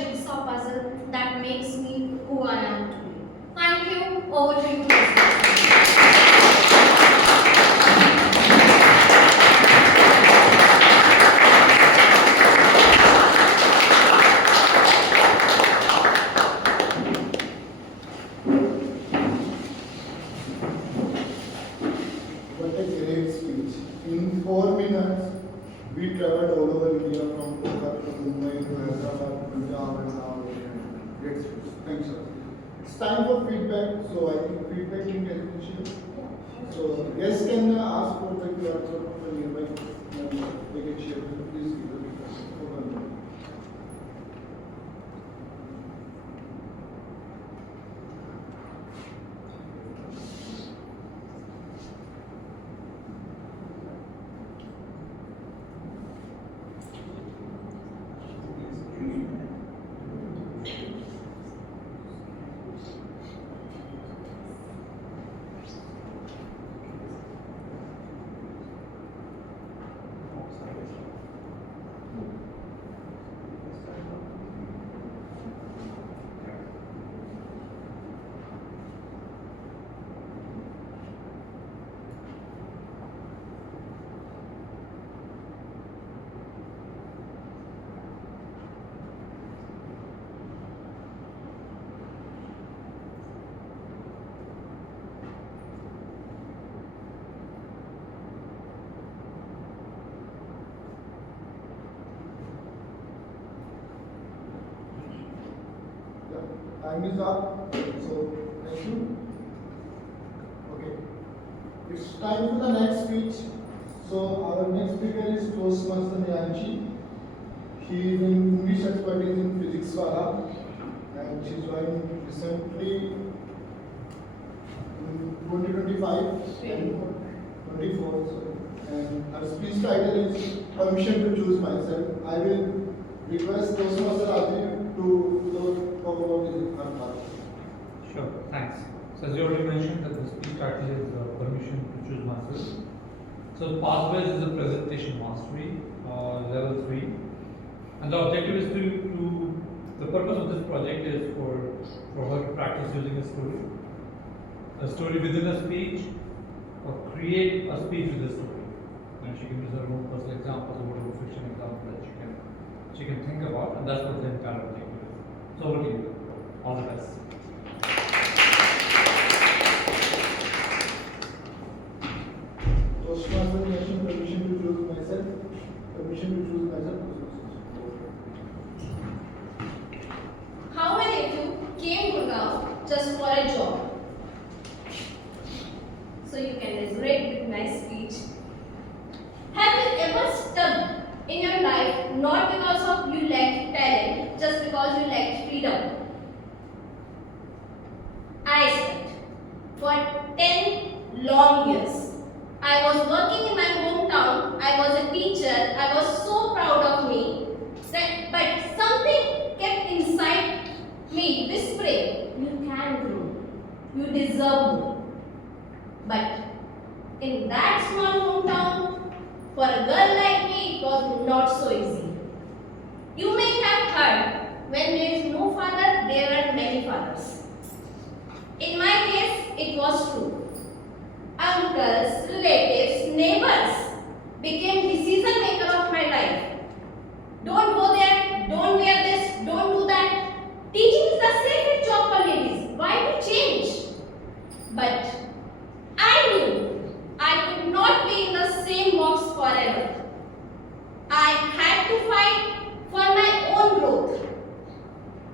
jigsaw puzzle that makes me who I am today. Thank you. Over to you, Mr. What a great speech. In 4 minutes, we traveled all over India from Kolkata to Mumbai to Hyderabad, Punjab and now great speech. Thanks, sir. It's time for feedback, so I think feedback in can share. So guests can ask for the QR code of the nearby member. They can share. Please give the feedback. Over. Time is up, so thank you. Okay, it's time for the next speech. So our next speaker is Toastmaster Nyanchi. She is in English expertise in physics wala, and she joined recently in 2025 and 24. Sorry. And her speech title is Permission to Choose Myself. I will request Toastmaster Rajiv to talk about her part. Sure, thanks. So as you already mentioned that the speech title is Permission to Choose Myself. So Pathways is a presentation mastery, level 3. And the objective is the purpose of this project is for her to practice using a story within a speech, or create a speech with a story. And she can use her own personal examples or whatever fiction example that she can think about, and that's what the entire objective is. So over to you. All the best. Toastmaster Nation, permission to choose myself. Permission to choose myself. How many of you came Gurgaon just for a job? So you can resonate with my speech. Have you ever stuck in your life not because of you lacked talent, just because you lacked freedom? I studied for 10 long years. I was working in my hometown. I was a teacher. I was so proud of me. But something kept inside me whispering, you can grow. You deserve more. But in that small hometown, for a girl like me, it was not so easy. You may have heard, when there is no father, there are many fathers. In my case, it was true. Uncles, relatives, neighbors became decision maker of my life. Don't go there, don't wear this, don't do that. Teaching is the safest job for ladies. Why to change? But I knew I could not be in the same box forever. I had to fight for my own growth.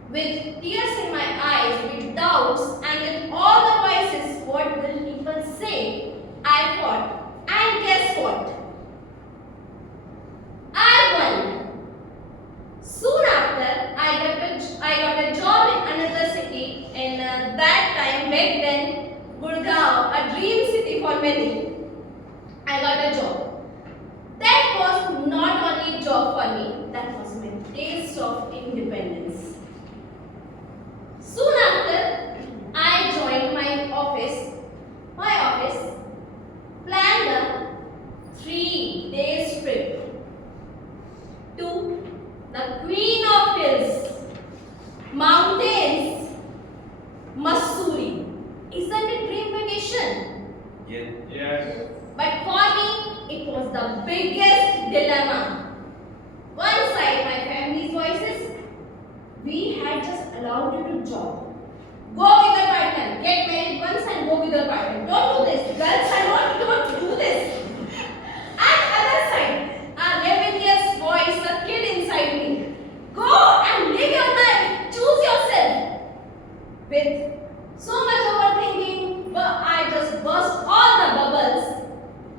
With tears in my eyes, with doubts, and with all the voices, what will people say? I fought, and guess what? I won. Soon after, I got a job in another city, and that time back then, Gurgaon, a dream city for many. I got a job. That was not only a job for me, that was my taste of independence. Soon after, I joined my office, planned a 3-day trip to the Queen of Hills, we had just allowed you to job. Go with your partner. Get married once and go with your partner. Don't do this. Girls are not don't do this. And other side, a rebellious voice, a kid inside me. Go and live your life. Choose yourself. With so much overthinking, but I just burst all the bubbles.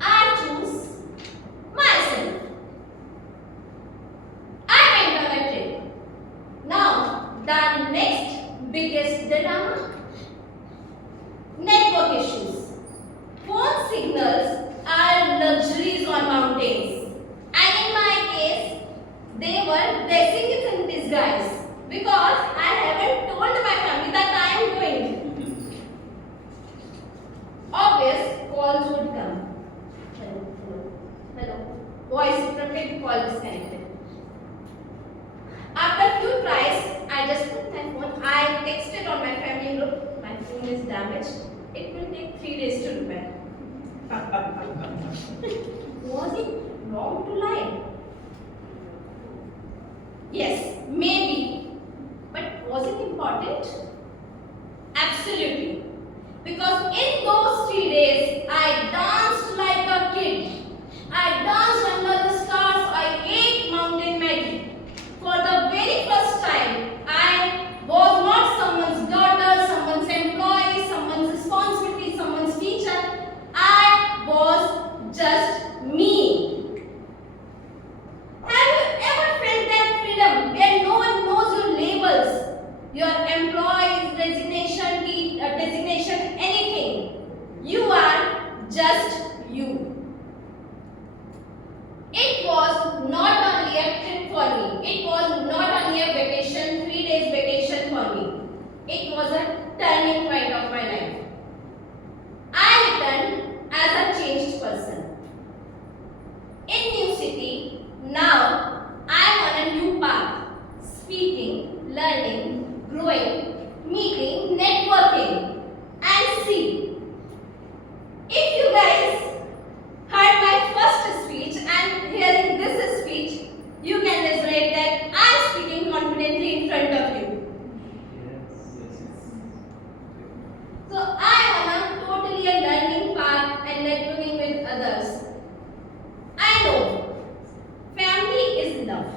I choose myself. I went on a trip. Now, the next biggest dilemma, network issues. Phone signals are luxuries on mountains. And in my case, they were blessings in disguise because I haven't told my family that I am going. Obvious calls would come. Hello, hello, hello. Voice interrupted, call disconnected. After few tries, I just put my phone. I texted on my family group. My phone is damaged. It will take 3 days to repair. Was it wrong to lie? Yes, maybe. But was it important? Absolutely. Because in those 3 days, I danced like a kid. I danced under the stars. I ate mountain Maggie. For the very first time, I was not someone's daughter, someone's employee, someone's responsibility, someone's teacher. I was just me. Have you ever felt that freedom where no one knows your labels, your employees, designation, anything? You are just you. It was not only a trip for me. It was not only a vacation, 3 days vacation for me. It was a turning point of my life. I returned as a changed person. In new city, now I am on a new path. Speaking, learning, growing, meeting, networking. And see, if you guys heard my first speech and hearing this speech, you can resonate that I am speaking confidently in front of you. So I am on a totally a learning path and networking with others. I know family is love,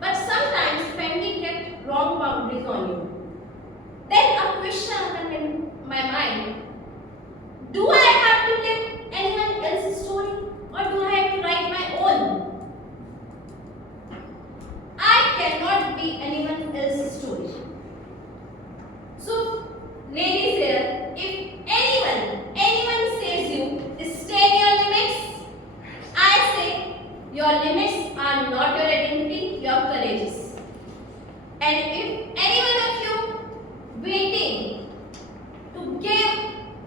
but sometimes family kept wrong boundaries on you. Then a question occurred in my mind: do I have to live anyone else's story, or do I have to write my own? I cannot be anyone else's story. So, ladies here, if anyone says you stay in your limits, I say your limits are not your identity, you are courageous. And if any one of you waiting to give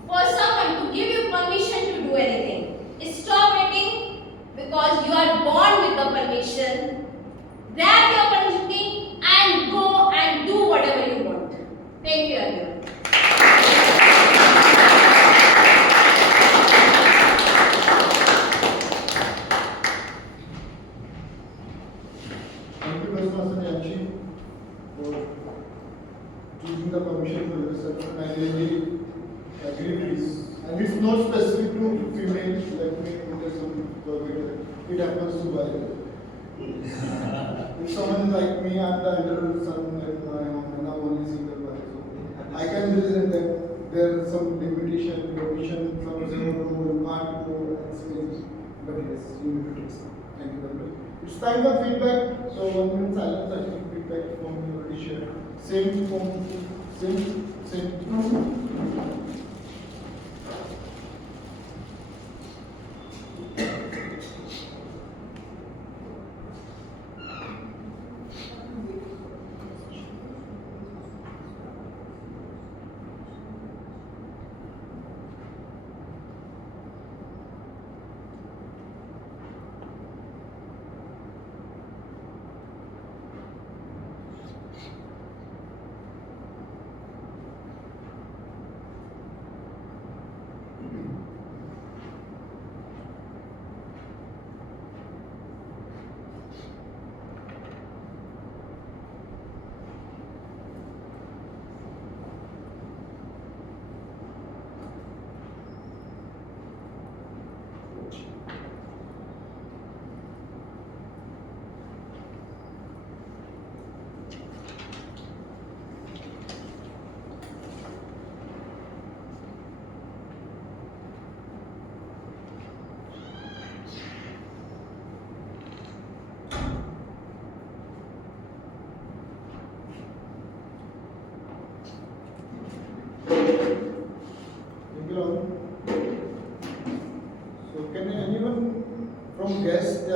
for someone to give you permission to do anything, stop waiting, because you are born with the permission. Grab your opportunity and go and do whatever you want. Thank you, everyone. Thank you, Toastmaster Janshi, for choosing the permission for yourself. And I really agree with this. And it's not specific to female, like me, there's some verbatim. It happens to boys. If someone is like me, I'm the elder son, I'm not only single boy. So I can reason that there is some limitation, provision, some zero, you can't go and say, but yes, you need to take some. Thank you very much. It's time for feedback. So 1 minute silence, I think feedback from you already shared. Same from, same.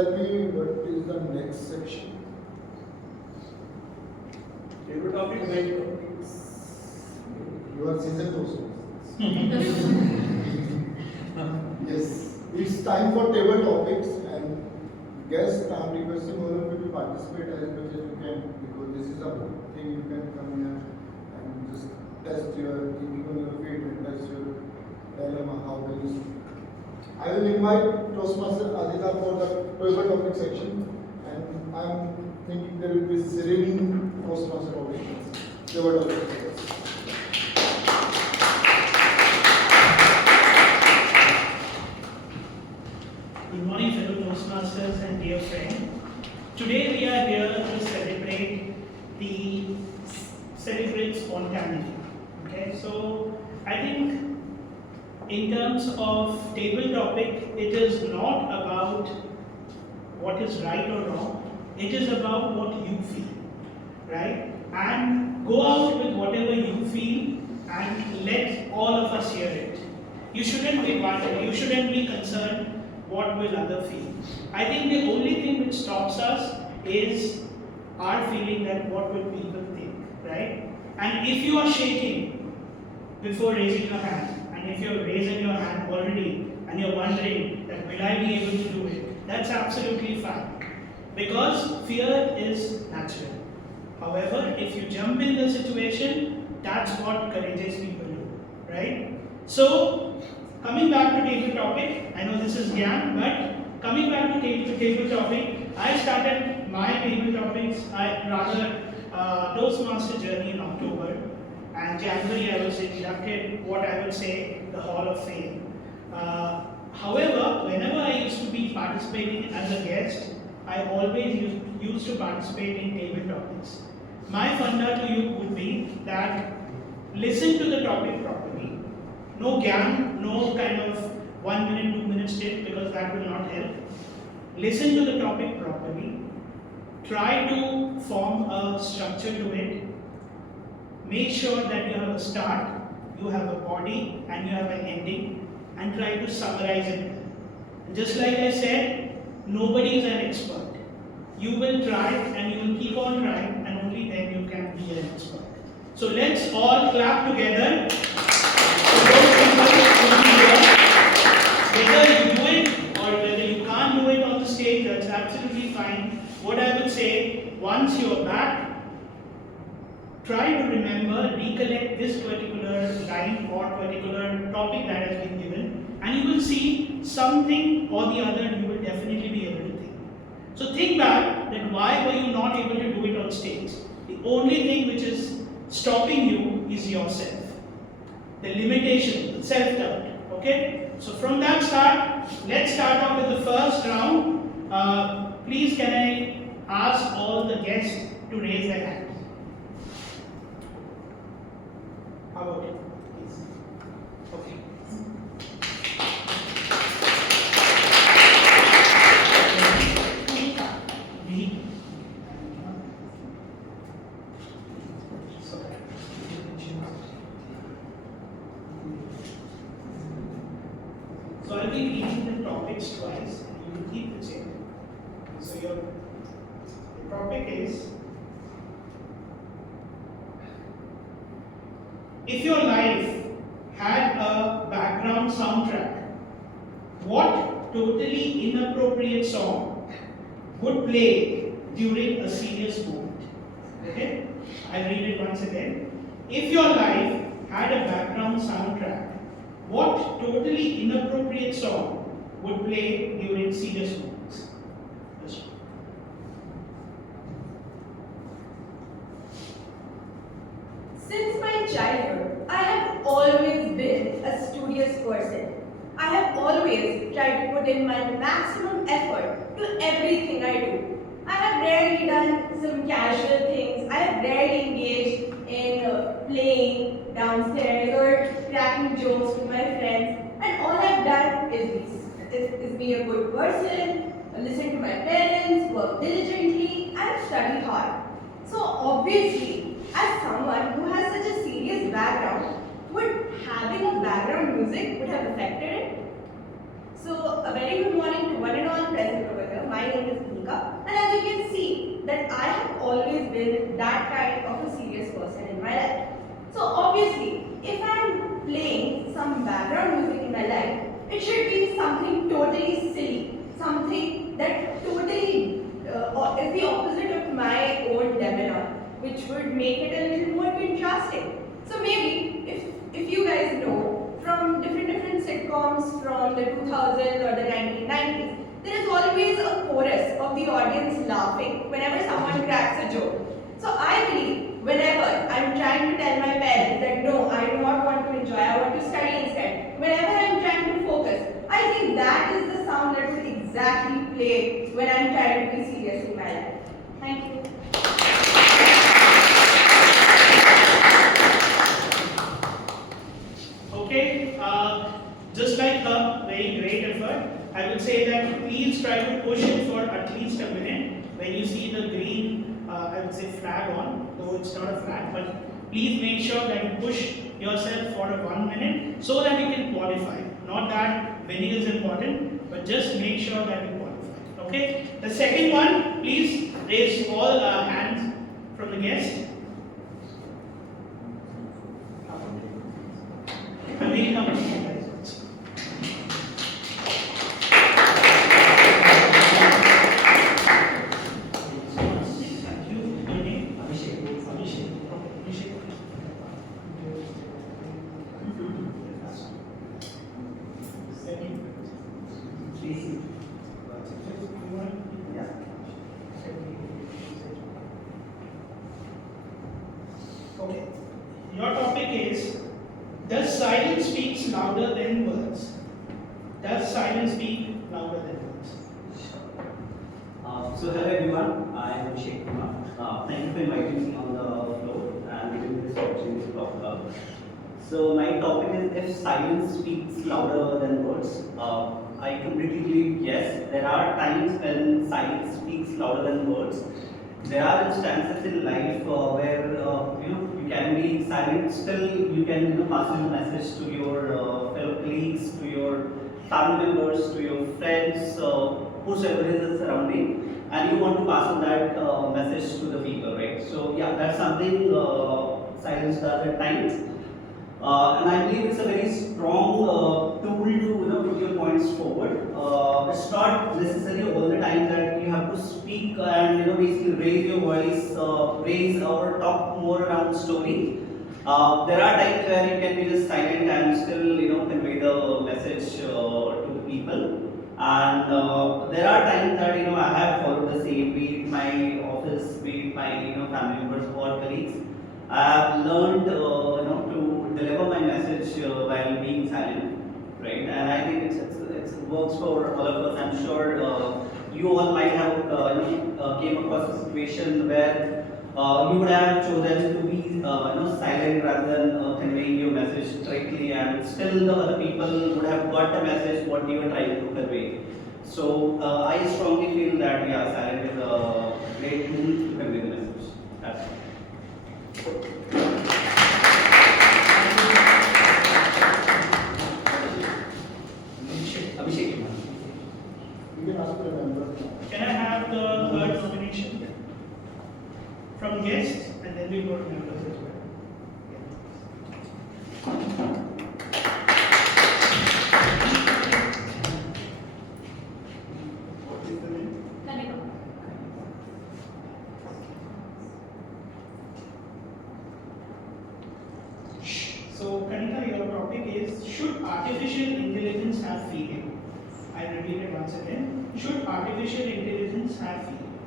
tell me what is the next section? Favorite topic? You are season also. Yes, it's time for table topics, and guests, I'm requesting all of you to participate as much as you can, because this is a thing you can come here and just test your thinking on your feet and test your dilemma, how can you speak. I will invite Toastmaster Aditya for the table topic section, and I'm thinking there will be serene Toastmaster auditions. Table topic. Good morning, fellow Toastmasters and dear friends. Today we are here to celebrate spontaneity. Okay, so I think in terms of table topic, it is not about what is right or wrong. It is about what you feel, right? And go out with whatever you feel and let all of us hear it. You shouldn't be worried. You shouldn't be concerned what will other feel. I think the only thing which stops us is our feeling that what will people think, right? And if you are shaking before raising your hand, and if you're raising your hand already and you're wondering that will I be able to do it, that's absolutely fine, because fear is natural. However, if you jump in the situation, that's what courageous people do, right? So, coming back to table topic, I know this is Gyan, but coming back to table topic, I started my table topics, Toastmaster journey in October, and January I was inducted what I would say the Hall of Fame. However, whenever I used to be participating as a guest, I always used to participate in table topics. My funda to you would be that listen to the topic properly. No gyan, no kind of 1 minute, 2 minute tip, because that will not help. Listen to the topic properly. Try to form a structure to it. Make sure that you have a start, you have a body, and you have an ending, and try to summarize it. Just like I said, nobody is an expert. You will try and you will keep on trying, and only then you can be an expert. So let's all clap together. Whether you do it or whether you can't do it on the stage, that's absolutely fine. What I would say, once you're back, try to remember, recollect this particular line or particular topic that has been given, and you will see something or the other you will definitely be able to think. So think back that why were you not able to do it on stage? The only thing which is stopping you is yourself. The limitation, the self-doubt. Okay? So from that start, let's start off with the first round. Please can I ask all the guests to raise their hands? How about it? Please. Okay. So I'll be reading the topics twice, and you will keep the same. So your topic is, if your life had a background soundtrack, what totally inappropriate song would play during a serious moment? Okay? I'll read it once again. If your life had a background soundtrack, what totally inappropriate song would play during serious moments? Since my childhood, I have always been a studious person. I have always tried to put in my maximum effort to everything I do. I have rarely done some casual things. I have rarely engaged in playing downstairs or cracking jokes with my friends. And all I've done is be a good person, listen to my parents, work diligently, and study hard. So obviously, as someone who has such a serious background, would having a background music would have affected it? So a very good morning to one and all present over here. My name that kind of a serious person in my life. So obviously, if I'm playing some background music in my life, it should be something totally silly, something that totally is the opposite of my own demeanor, which would make it a little more contrasting. So maybe if you guys know from different sitcoms from the 2000s or the 1990s, there is always a chorus of the audience laughing whenever someone cracks a joke. So I believe whenever I'm trying to tell my parents that no, I do not want to enjoy, I want to study instead, whenever I'm trying to focus, I think that is the sound that would exactly play when I'm trying to be serious in my life. Thank you. Okay, just like her, very great effort. I would say that please try to push it for at least a minute. When you see the green, I would say flag on, though it's not a flag, but please make sure that you push yourself for a 1 minute so that you can qualify. Not that winning is important, but just make sure that you qualify. Okay. The second one, please raise all hands from the guest. Okay. Your topic is, does silence speak louder than words? Does silence speak louder than words? So hello everyone, I am Sheikh Kumar. Thank you for inviting me on the floor and giving me this opportunity to talk about. So my topic is, if silence speaks louder than words. I completely believe yes. There are times when silence speaks louder than words. There are instances in life where you can be silent, still you can pass on a message to your fellow colleagues, to your family members, to your friends, whosoever is surrounding, and you want to pass on that message to the people, right? So yeah, that's something silence does at times. And I believe it's a very strong tool to put your points forward. It's not necessarily all the time that you have to speak and basically raise your voice, raise or talk more around story. There are times where you can be just silent and still convey the message to the people. And there are times that I have followed the same, be it my office, be it my family members or colleagues. I have learned to deliver my message while being silent, right? And I think it works for all of us. I'm sure you all might have came across a situation where you would have chosen to be silent rather than conveying your message directly, and still the other people would have got the message what you were trying to convey. So I strongly feel that silence is a great tool to convey the message. That's it. Can I have the third nomination from guests, and then we go to members as well. What is the name? So, Kanika, your topic is, should artificial intelligence have feeling? I repeat it once again. Should artificial intelligence have feeling?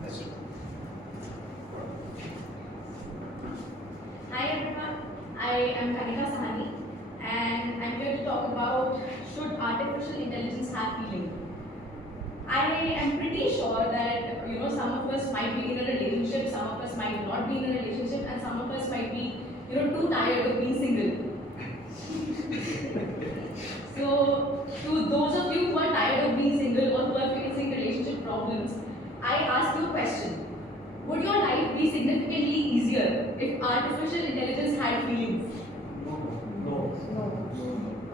That's it. Hi everyone, I am Kanika Sahani and I'm here to talk about, should artificial intelligence have feeling? I am pretty sure that some of us might be in a relationship, some of us might not be in a relationship, and some of us might be too tired of being single. So to those of you who are tired of being single or who are facing relationship problems, I ask you a question. Would your life be significantly easier if artificial intelligence had feelings? No.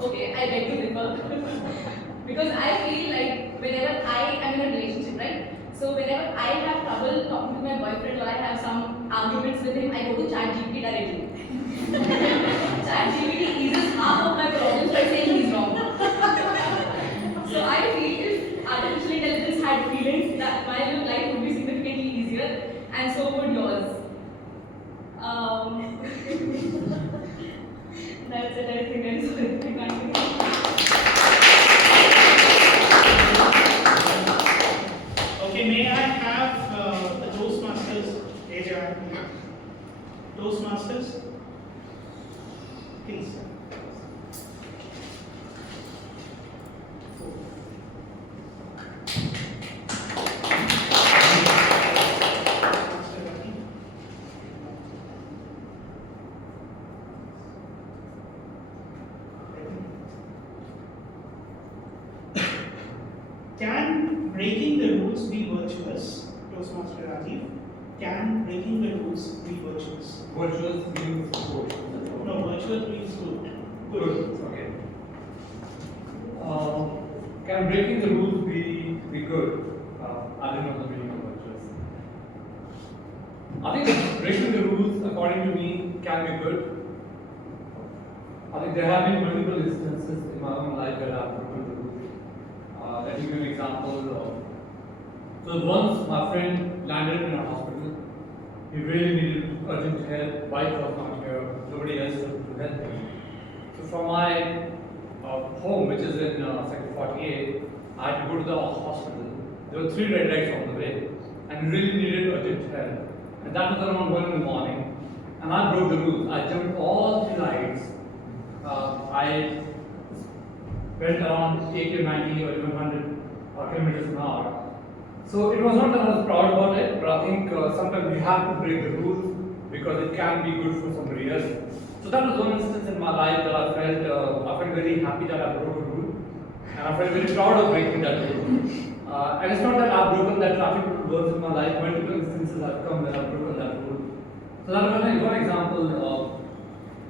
Okay, I beg to differ. Because I feel like whenever I am in a relationship, right? So whenever I have trouble talking to my boyfriend or I have some arguments with him, I go to ChatGPT directly. ChatGPT eases half of my problems by saying he's wrong. So I feel if artificial intelligence had feelings, that my life would be significantly easier, and so would yours. That's it, I think I'm sorry. I can't think. Okay, may I have the Toastmasters raise your hand, please? Toastmasters, please. Can breaking the rules be virtuous? Toastmaster Rajiv. Can breaking the rules be virtuous? Virtuous means good. No, virtuous means good. Good. Okay. Can breaking the rules be good? I don't know the meaning of virtuous. I think breaking the rules, according to me, can be good. I think there have been multiple instances in my own life where I've broken the rules. Let me give you an example. So once my friend landed in a hospital. He really needed urgent help. Wife was not here. Nobody else to help him. So from my home, which is in sector 48, I had to go to the hospital. There were 3 red lights on the way, and we really needed urgent help. And that was around 1 in the morning. And I broke the rules. I jumped all 3 lights. I went around 80 or 90 or even 100 kilometers an hour. So it was not that I was proud about it, but I think sometimes we have to break the rules because it can be good for somebody else. So that was one instance in my life that I felt very happy that I broke a rule, and I felt very proud of breaking that rule. And it's not that I've broken that traffic rule once in my life. Multiple instances have come when I've broken that rule. So that was one example.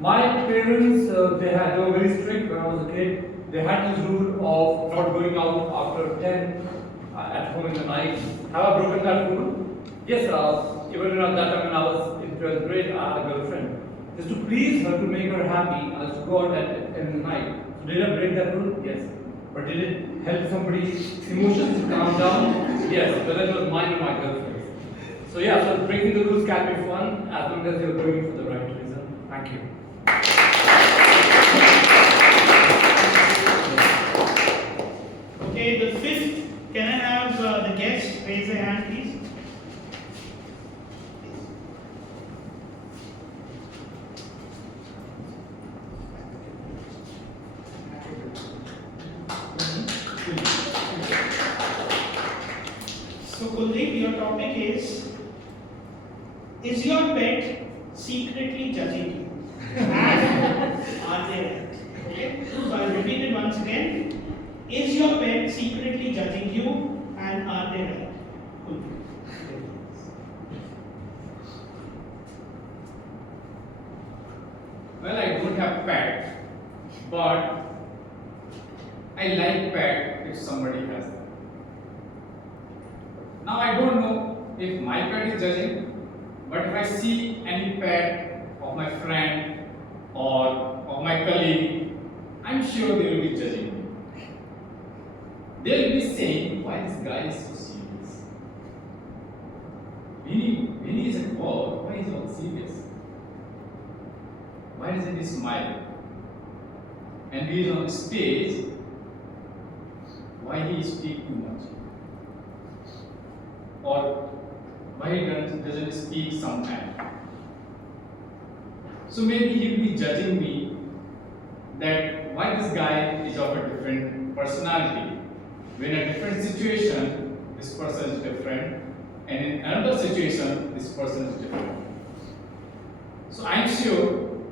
My parents they were very strict when I was a kid. They had this rule of not going out after 10 at home in the night. Have I broken that rule? Yes, even at that time when I was in 12th grade, I had a girlfriend. Just to please her, to make her happy, I used to go out at 10 in the night. So did I break that rule? Yes. But did it help somebody's emotions to calm down? Yes, whether it was mine or my girlfriend's. So yeah, so breaking the rules can be fun as long as you're doing it for the right reason. Thank you. Okay, the 5th. Can I have the guests raise their hand, please? So, Kuldeep, your topic is your pet secretly judging you? And are they right? Okay, so I'll repeat it once again. Is your pet secretly judging you, and are they right? Well, I don't have pet, but I like pet if somebody has them. Now I don't know if my pet is judging, but if I see any pet of my friend or of my colleague, I'm sure they will be judging me. They'll be saying, why this guy is so serious? When he is at work, why is he all serious? Why doesn't he smile? And when he is on stage, why he speak too much? Or why he doesn't speak sometimes? So maybe he will be judging me that why this guy is of a different personality. When in a different situation, this person is different, and in another situation, this person is different. So I'm sure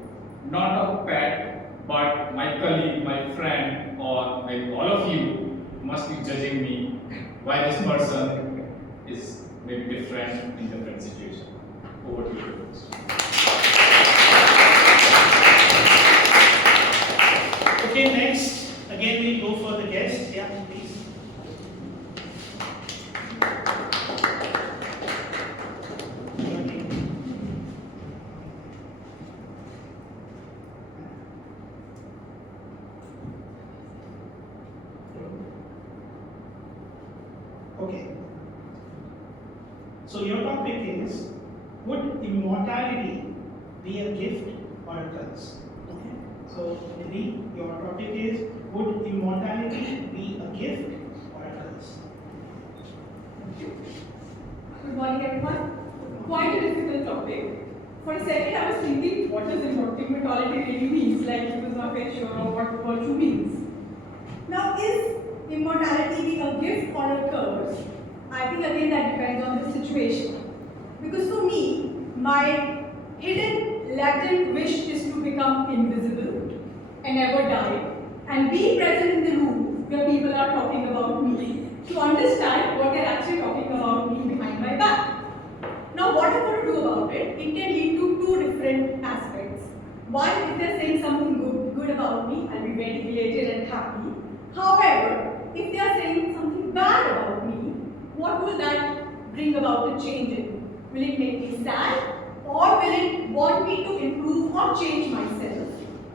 not a pet, but my colleague, my friend, or maybe all of you must be judging me why this person is maybe different in different situations. Over to you. Okay, next, again we'll go for the guest. Yeah, please. So your topic is, would immortality be a gift or a curse? Okay. So Nidhi, your topic is, would immortality be a gift or a curse? Good morning, everyone. Quite a difficult topic. For a second, I was thinking, what does immortality really means? Like, it was not very sure of what virtue means. Now, is immortality being a gift or a curse? I think again that depends on the situation. Because for me, my hidden latent wish is to become invisible and never die, and be present in the room where people are talking about me, to understand what they're actually talking about me behind my back. Now, what I'm going to do about it, it can lead to two different aspects. One, if they're saying something good about me, I'll be very elated and happy. However, if they are saying something bad about me, what will that bring about a change in? Will it make me sad? Or will it want me to improve or change myself?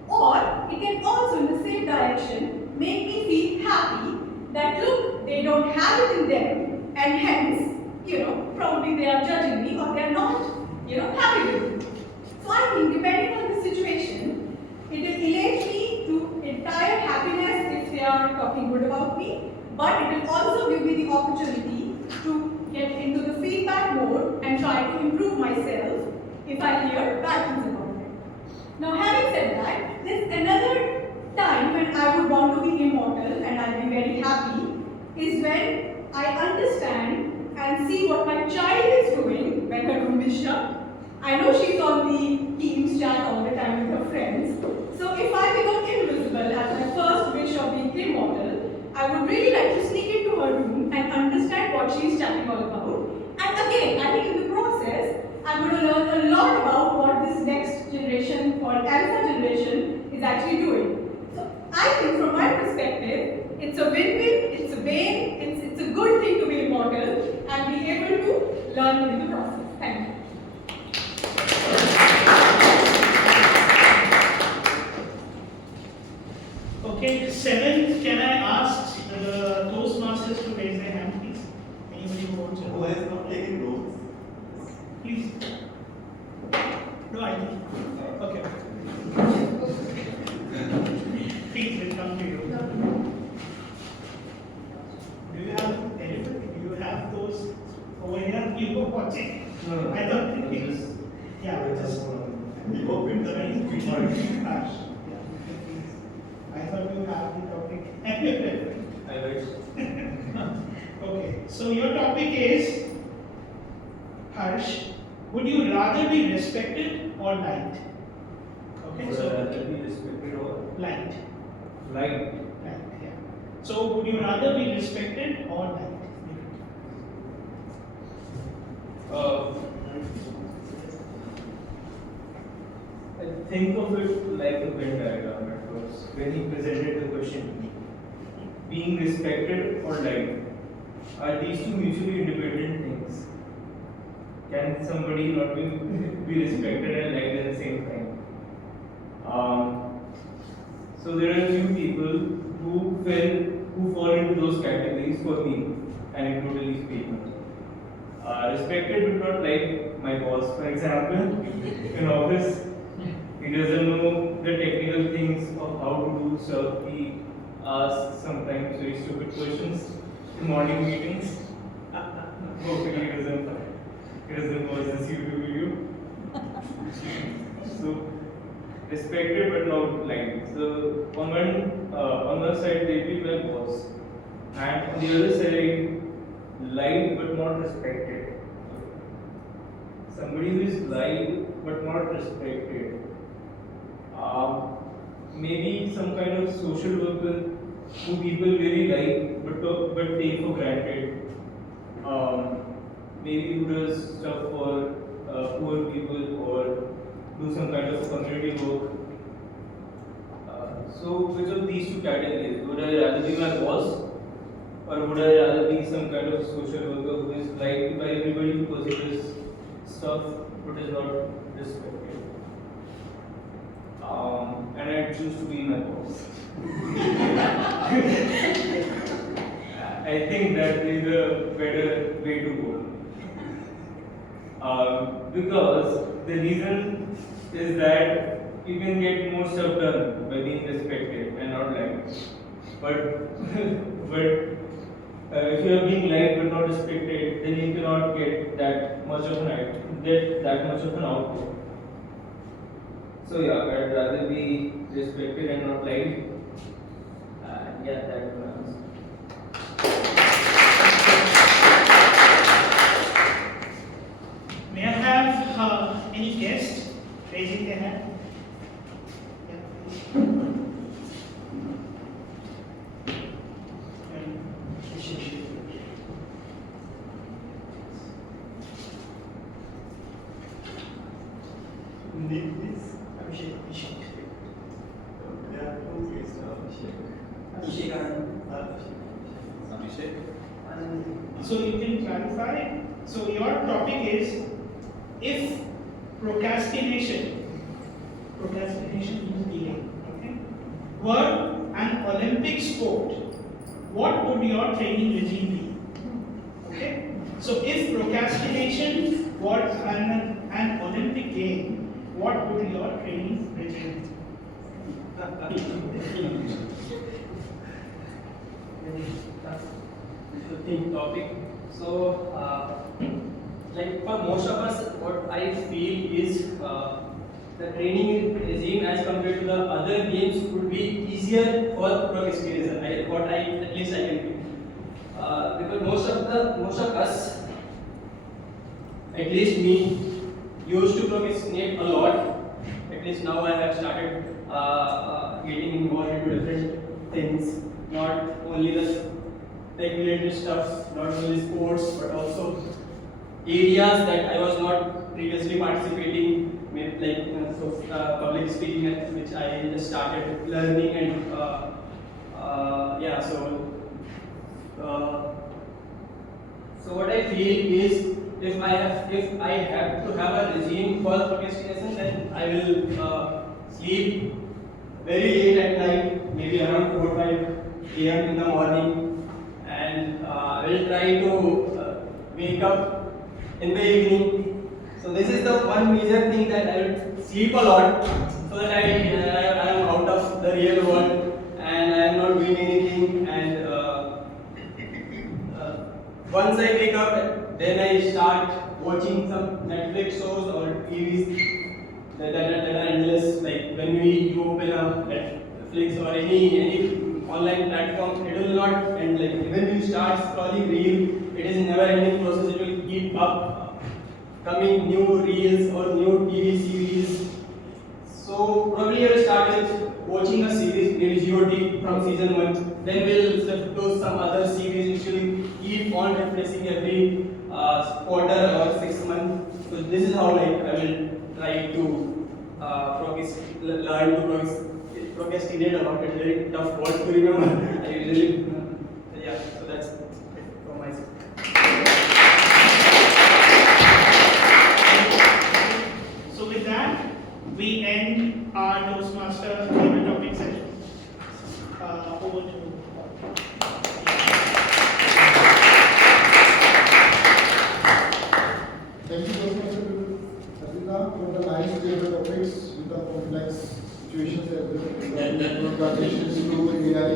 Or it can also, in the same direction, make me feel happy that look, they don't have it in them, and hence, probably they are judging me or they are not, happy with me. So I think depending on the situation, it will elate me to entire happiness if they are talking good about me, but it will also give me the opportunity to get into the feedback mode and try to improve myself if I hear bad things about it. Now, having said that, there's another time when I would want to be immortal and I'll be very happy is when I understand and see what my child is doing when her room is shut. I know she's on the Teams chat all the time with her friends. So if I become invisible as my first wish of being immortal, I would really like to sneak into her room and understand what she's chatting all about. And again, I think in the process, I'm going to learn a lot about what this next generation called Alpha generation is actually doing. So I think from my perspective, it's a win-win, it's a gain, it's a good thing to be immortal and be able to learn in the process. Thank you. Okay, 7, can I ask the Toastmasters to raise their hand, please? Anybody who wants to? Who has not taken notes? Please. No, I think. Okay. Please, we'll come to you. Do you have anything? Do you have those over here? You go watching. No. I thought it was. Yeah, just. You opened the Harsh. I thought you have the topic. I wish. Okay, so your topic is, Harsh, would you rather be respected or liked? Okay, so rather be respected or liked. liked. Liked, yeah. So would you rather be respected or liked? I think of it like a Venn diagram at first when he presented the question. Being respected or liked, are these two mutually independent things? Can somebody not be respected and liked at the same time? So there are a few people who fall into those categories for me, anecdotally speaking. Respected but not like my boss, for example, in office. He doesn't know the technical things of how to do stuff. He asks sometimes very stupid questions in morning meetings. Hopefully he doesn't watch this YouTube video. So respected but not liked. So on one side they be my boss, and on the other side liked but not respected. Somebody who is liked but not respected. Maybe some kind of social worker who people really like but take for granted. Maybe who does stuff for poor people or do some kind of community work. So which of these two categories? Would I rather be my boss, or would I rather be some kind of social worker who is liked by everybody because he does stuff but is not respected? And I choose to be my boss. I think that is a better way to go. Because the reason is that you can get more stuff done by being respected and not liked. But if you are being liked but not respected, then you cannot get that much of an output. So yeah, I'd rather be respected and not liked. Yeah, that was. May I have any guest raising their hand? Name please. Abhishek. There are two guests. Abhishek. So you can clarify. So your topic is if procrastination is delay, okay, were an Olympic sport, what would your training regime be? Okay. So if procrastination was an Olympic game, what would your training regime be? Interesting topic. So, like for most of us, what I feel is the training regime as compared to the other games would be easier for procrastination. At least I can feel. Because most of us, at least me, used to procrastinate a lot. At least now I have started getting involved into different things, not only the tech-related stuff, not only sports, but also areas that I was not previously participating, like public speaking, which I just started learning, and yeah. So what I feel is if I have to have a regime for procrastination, then I will sleep very late at night, maybe around 4 or 5 a.m. in the morning, and I will try to wake up in the evening. So this is the one major thing, that I will sleep a lot so that I am out of the real world and I am not doing anything. And once I wake up, then I start watching some Netflix shows or TVs that are endless. Like when you open up Netflix or any online platform, it will not end. Like when you start scrolling reel, it is a never-ending process. It will keep up coming new reels or new TV series. So probably I will start with watching a series, maybe GOT from season 1. Then we'll shift to some other series which will keep on refreshing every quarter or 6 months. So this is how I will try to learn to procrastinate a lot. It's very tough word to remember. I usually yeah. So that's it from my side. So with that, we end our Toastmaster favorite topic session. Over to Thank you so much, Asita, for the nice favorite topics with the complex situations as well. Transitions to AI.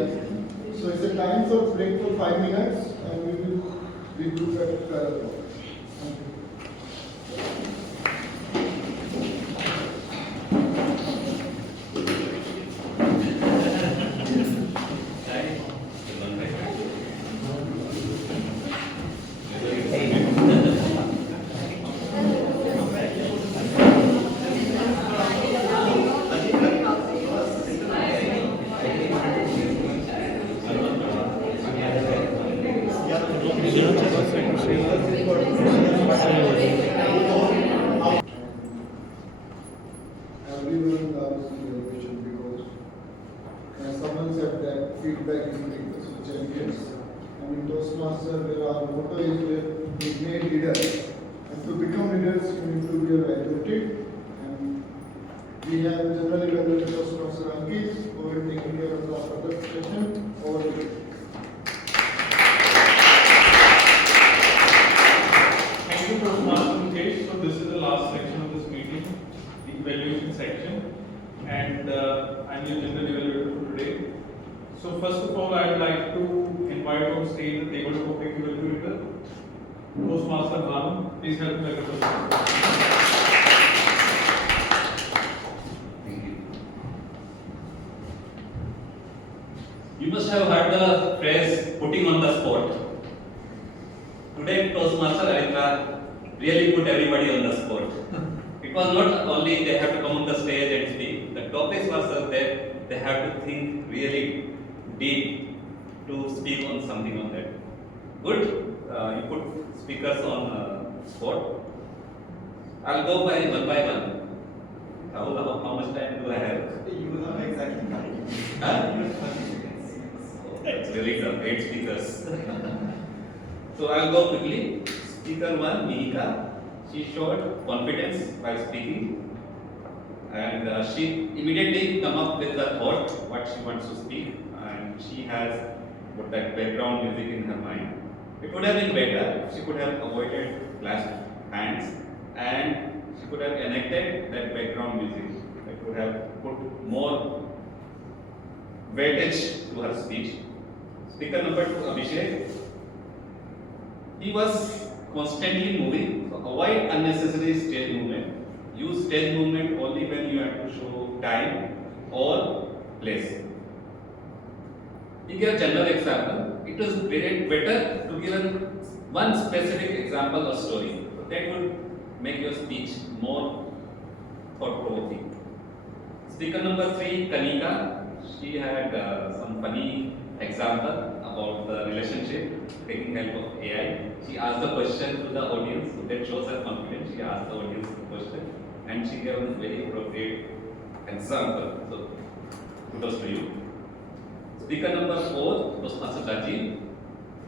So it's a time for break for 5 minutes, and we will regroup at 12 o'clock. Thank you. Everyone loves innovation because, as someone said, that feedback is greatest for champions. And in Toastmasters, where our motto is we made leaders. And to become leaders, you need to be evaluated. And we have generally evaluated Toastmaster Ankit, who will take care of the further discussion. Over to you. Thank you, Toastmaster Mukesh. So I'm your general evaluator for today. So first of all, I'd like to invite on stage the table topic evaluator, Toastmaster Bhanu. Please help me welcome the You must have heard the phrase putting on the spot. Today, Toastmaster Aritra really put everybody on the spot. It was not only they have to come on the stage and speak, the topics were such that they have to think really deep to speak on something on that. Good, you put speakers on spot. I'll go by one. How much time do I have? You have exactly time. It's really some great speakers. So I'll go quickly. Speaker 1, Mihika. She showed confidence while speaking, and she immediately come up with the thought what she wants to speak, and she has got that background music in her mind. It would have been better if she could have avoided clasped hands and she could have enacted that background music. It would have put more weightage to her speech. Speaker number 2, Abhishek. He was constantly moving, so avoid unnecessary stage movement. Use stage movement only when you have to show time or place. He gave a general example. It was very better to give one specific example or story. So that would make your speech more thought-provoking. Speaker number 3, Kanika. She had some funny example about the relationship, taking help of AI. She asked the question to the audience, so that shows her confidence. She asked the audience the question and she gave a very appropriate example. So, kudos to you. Speaker number 4, Toastmaster Rajiv.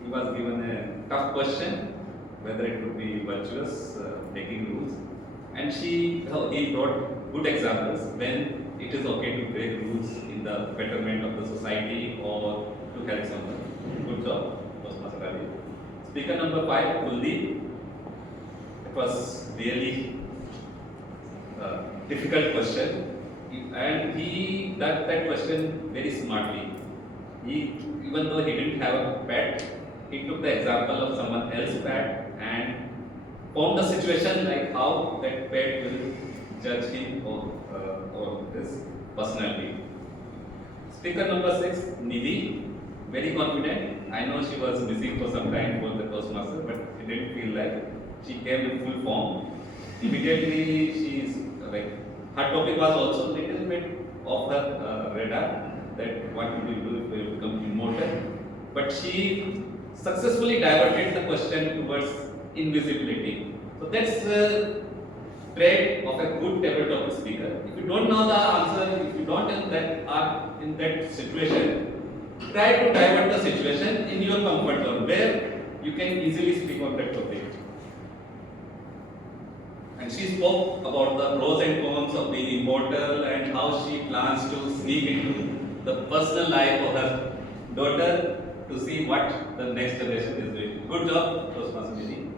He was given a tough question, whether it would be virtuous, breaking rules. And he brought good examples when it is okay to break rules in the betterment of the society or to help someone. Good job, Toastmaster Rajiv. Speaker number 5, Kuldeep. It was really a difficult question, and he did that question very smartly. Even though he didn't have a pet, he took the example of someone else's pet and formed the situation like how that pet will judge him or his personality. Speaker number 6, Nidhi. Very confident. I know she was missing for some time for the Toastmaster, but it didn't feel like she came in full form. Immediately, she's like her topic was also a little bit off her radar, that what will you do if you become immortal. But she successfully diverted the question towards invisibility. So that's a trait of a good tabletop speaker. If you don't know the answer, if you don't are in that situation, try to divert the situation in your comfort zone where you can easily speak on that topic. And she spoke about the pros and cons of being immortal and how she plans to sneak into the personal life of her daughter to see what the next generation is doing. Good job, Toastmaster Nidhi.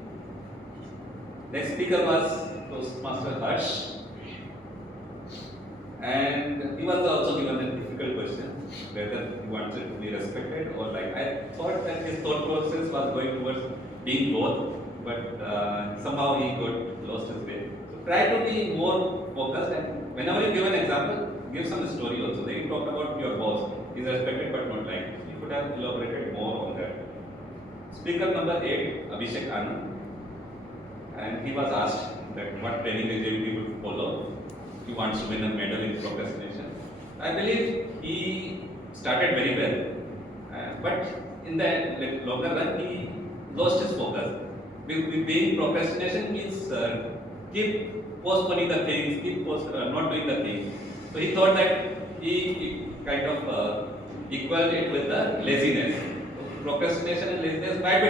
Next speaker was Toastmaster Harsh. And he was also given a difficult question, whether he wanted to be respected or like. I thought that his thought process was going towards being both, but somehow he got lost his way. So try to be more focused, and whenever you give an example, give some story also. Like you talk about your boss, he's respected but not liked. You could have elaborated more on that. Speaker number 8, Abhishek Anand, and he was asked that what training regime he would follow. He wants to win a medal in procrastination. I believe he started very well, but in the longer run, he lost his focus. Being procrastination means keep postponing the things, not doing the things. So he thought that he kind of equaled it with the laziness. Procrastination and laziness might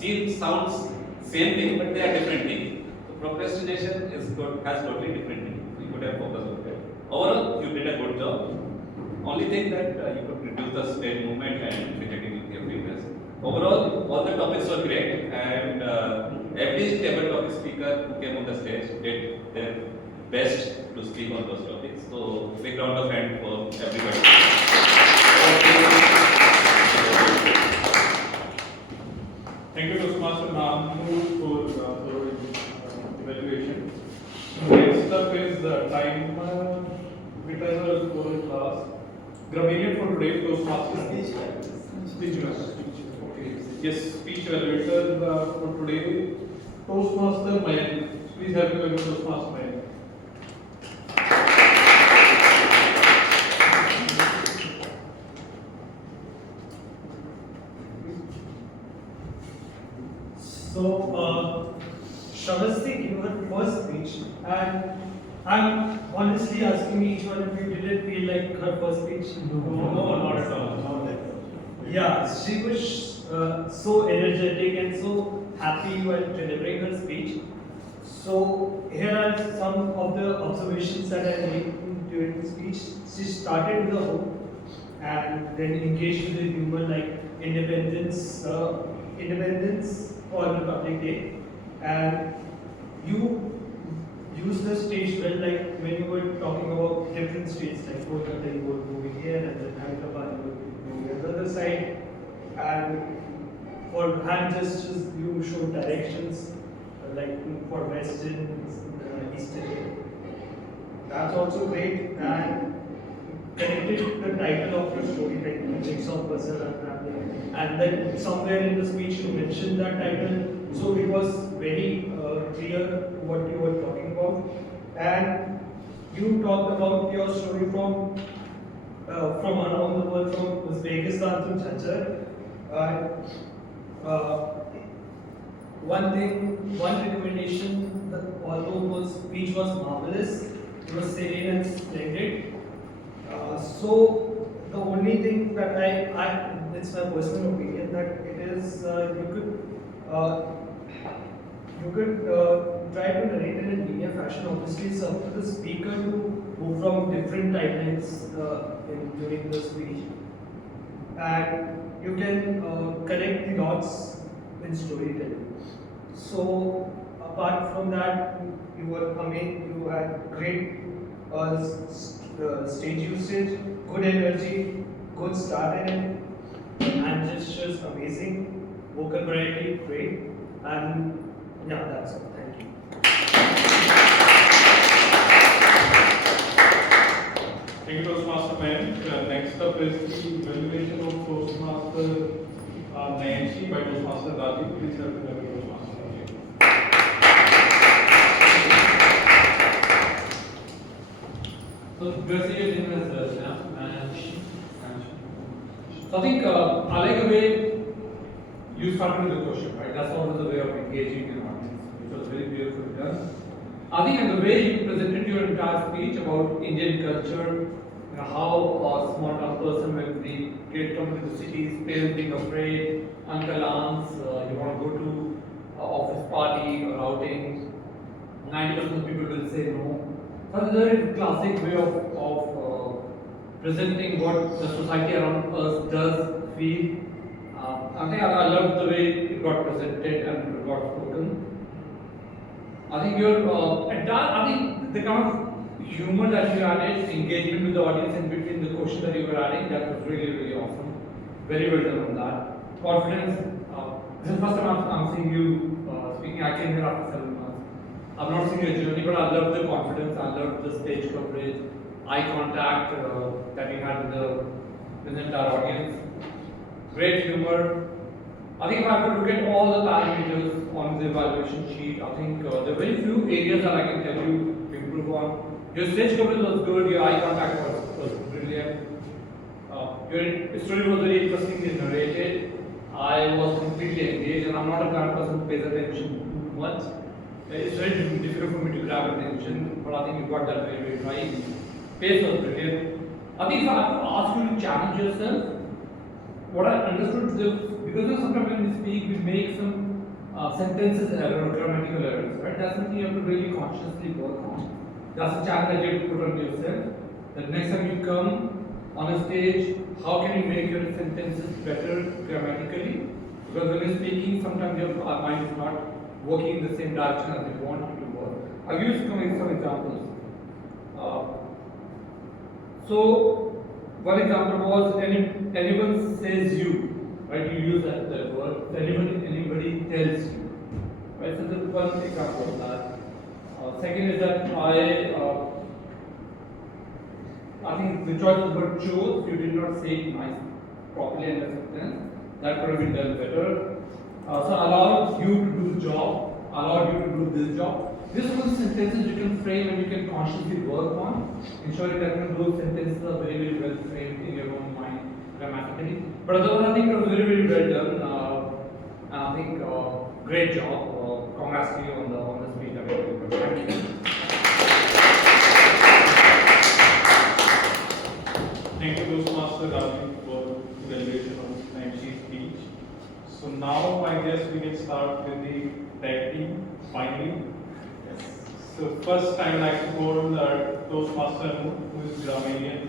be sounds same thing, but they are different things. So procrastination has totally different things. So you could have focused on that. Overall, you did a good job. Only thing that you could reduce the stage movement and fidgeting with your fingers. Overall, all the topics were great, and every tabletop speaker who came on the stage did their best to to speak on those topics. So big round of hand for everybody. Thank you, Toastmaster Mahmood, for thorough evaluation. Next up is time Vita's oral class. Grammarian for today, Toastmaster. Speech evaluator. Okay. Yes, speech evaluator for today, Toastmaster Mayan. Please help me with Toastmaster Mayan. So, Shavasti gave her first speech, and I'm honestly asking each one of you, did it feel like her first speech? No, not at all. Not at all. Yeah, she was so energetic and so happy while delivering her speech. So, here are some of the observations that I made during the speech. She started with a hope and then engaged with the humor like independence on Republic Day, and you use the stage well, like when you were talking about different states, like Kolkata, you were moving here, and then Hyderabad, you were moving on the other side, and for hand gestures, you showed directions, like for Western, Eastern. That's also great, and connected the title of your story, like the Jigsaw Puzzle and Traveling. And then somewhere in the speech you mentioned that title, so it was very clear what you were talking about. And you talked about your story from around the world, from Uzbekistan to Jhajjar. One recommendation, that although the speech was marvelous, it was serene and splendid. So the only thing that it's my personal opinion that it is you could try to narrate in a linear fashion. Obviously, it's up to the speaker to move from different timelines during the speech, and you can connect the dots in storytelling. So apart from that, you had great stage usage, good energy, good start in it, hand gestures amazing, vocal variety great, and yeah, that's all. Thank you. Thank you, Toastmaster Mayan. Next up is the evaluation of Toastmaster Nayanshi by Toastmaster Rajiv. Please help me with Toastmaster Rajiv. So, Gracie, your name is Rachna, and so I think I like the way you started with the question, right? That's always the way of engaging an audience, which was very beautifully done. I think, and the way you presented your entire speech about Indian culture, how a small town person when the kid comes to the cities, parents being afraid, uncle, aunts, you want to go to office party or outing, 90% of people will say no. So it's a very classic way of presenting what the society around us does feel. I think I loved the way it got presented and it got spoken. I think I think the kind of humor that you added, engagement with the audience in between the question that you were adding, that was really, really awesome. Very well done on that. Confidence. This is the first time I'm seeing you speaking. I came here after 7 months. I've not seen your journey, but I love the confidence. I love the stage coverage, eye contact that you had with the entire audience. Great humor. I think if I could look at all the parameters on the evaluation sheet, I think there are very few areas that I can tell you to improve on. Your stage coverage was good, your eye contact was brilliant. Your story was very interestingly narrated. I was completely engaged, and I'm not a kind of person who pays attention too much. It's very difficult for me to grab attention, but I think you got that very, very right. Pace was brilliant. I think if I have to ask you to challenge yourself, what I understood is because sometimes when we speak, we make some sentences error or grammatical errors, right? That's something you have to really consciously work on. That's a challenge that you have to put on yourself. That next time you come on a stage, how can you make your sentences better grammatically? Because when you're speaking, sometimes your mind is not working in the same direction as you want it to work. I'll give you some examples. So, one example was anyone says you, right? You use that word. Anybody tells you, right? So that's one example of that. Second is that I think the choice of the word chose. You did not say it nice, properly in the sentence. That could have been done better. So allowed you to do the job. Allowed you to do this job. These are the sentences you can frame and you can consciously work on, ensuring that those sentences are very, very well framed in your own mind grammatically. But otherwise, I think it was very, very well done. And I think great job. Congrats to you on the speech. Thank you. Thank you, Toastmaster Ravi, for evaluation of MC's speech. So now I guess we can start with the tag team finally. So first I would like to call Toastmaster who is Gramanian.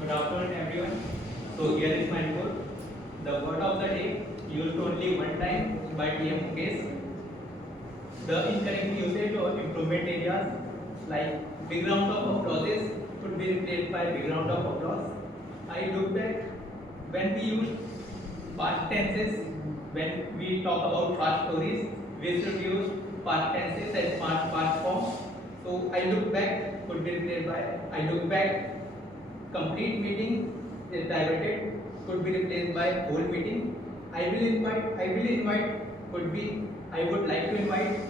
Good afternoon everyone. So here is my report. The word of the day used only one time by TM Mukesh. The incorrect usage of improvement areas like big round of applauses could be replaced by big round of applause. I look back when we use past tenses, when we talk about past stories, we should use past tenses as past form. So I look back could be replaced by I look back. Complete meeting is diverted could be replaced by whole meeting. I will invite could be I would like to invite.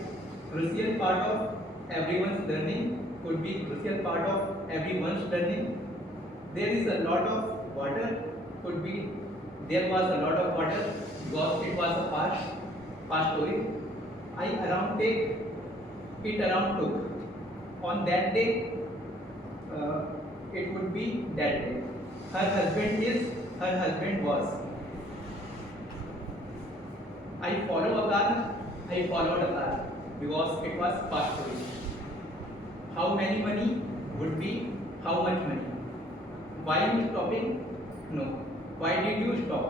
Crucial part of everyone's learning could be crucial part of everyone's learning. There is a lot of water could be there was a lot of water because it was a past story. I around take it around took. On that day, it would be that day. Her husband was. I followed a car because it was past story. How many money would be how much money? Why you stopping? No. Why did you stop?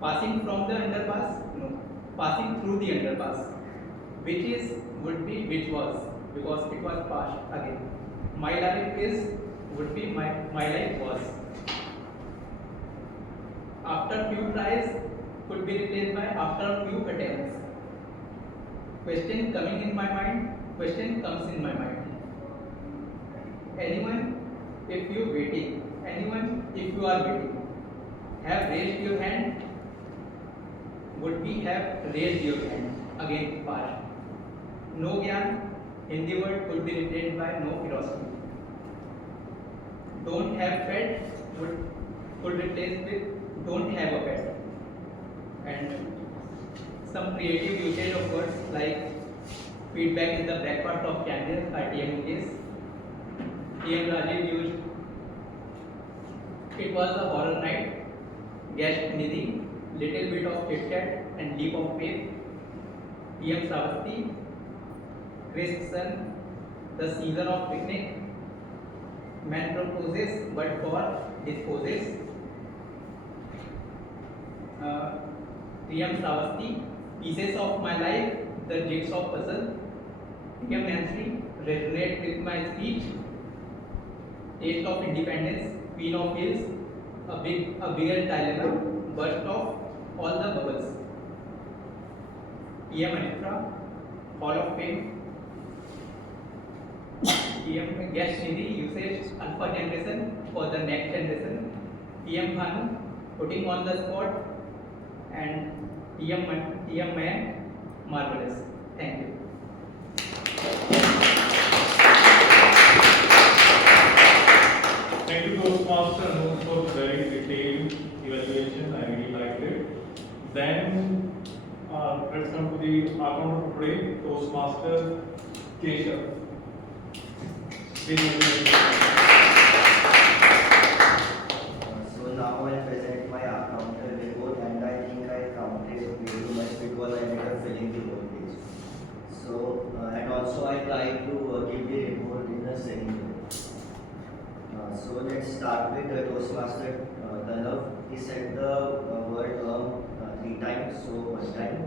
Passing from the underpass? No. Passing through the underpass. Which is would be which was because it was past again. My life is would be my life was. After few tries could be replaced by after few attempts. Question coming in my mind, question comes in my mind. Anyone if you are waiting, have raised your hand, would be have raised your hand, again past. No gyan, Hindi word could be replaced by no philosophy. Don't have pet could replace with don't have a pet. And some creative usage of words like feedback is the breakfast of candles by TM case. TM Rajiv used it was a horror night, guest Nidhi, little bit of chit chat and leap of faith. TM Savasti, crisp sun, the season of picnic, man proposes but God disposes. TM Savasti, pieces of my life, the jigsaw puzzle. TM Nancy, resonate with my speech. Taste of independence, Queen of Hills, a bigger dilemma, burst of all the bubbles. TM Anitra, Hall of Fame. TM Guest Nidhi, usage Alpha generation for the next generation. TM Khanu, putting on the spot. And TM Man, marvelous. Thank you. Thank you, Toastmaster, and for very detailed evaluation. I really liked it. Then let's come to the account of today, Toastmaster Keshav. So now I present my accountant report, and I think I counted way too much because I ended up filling the whole page. So and also I tried to give the report in the second minute. So let's start with the Toastmaster Danav. He said the word 3 times, so 1 time.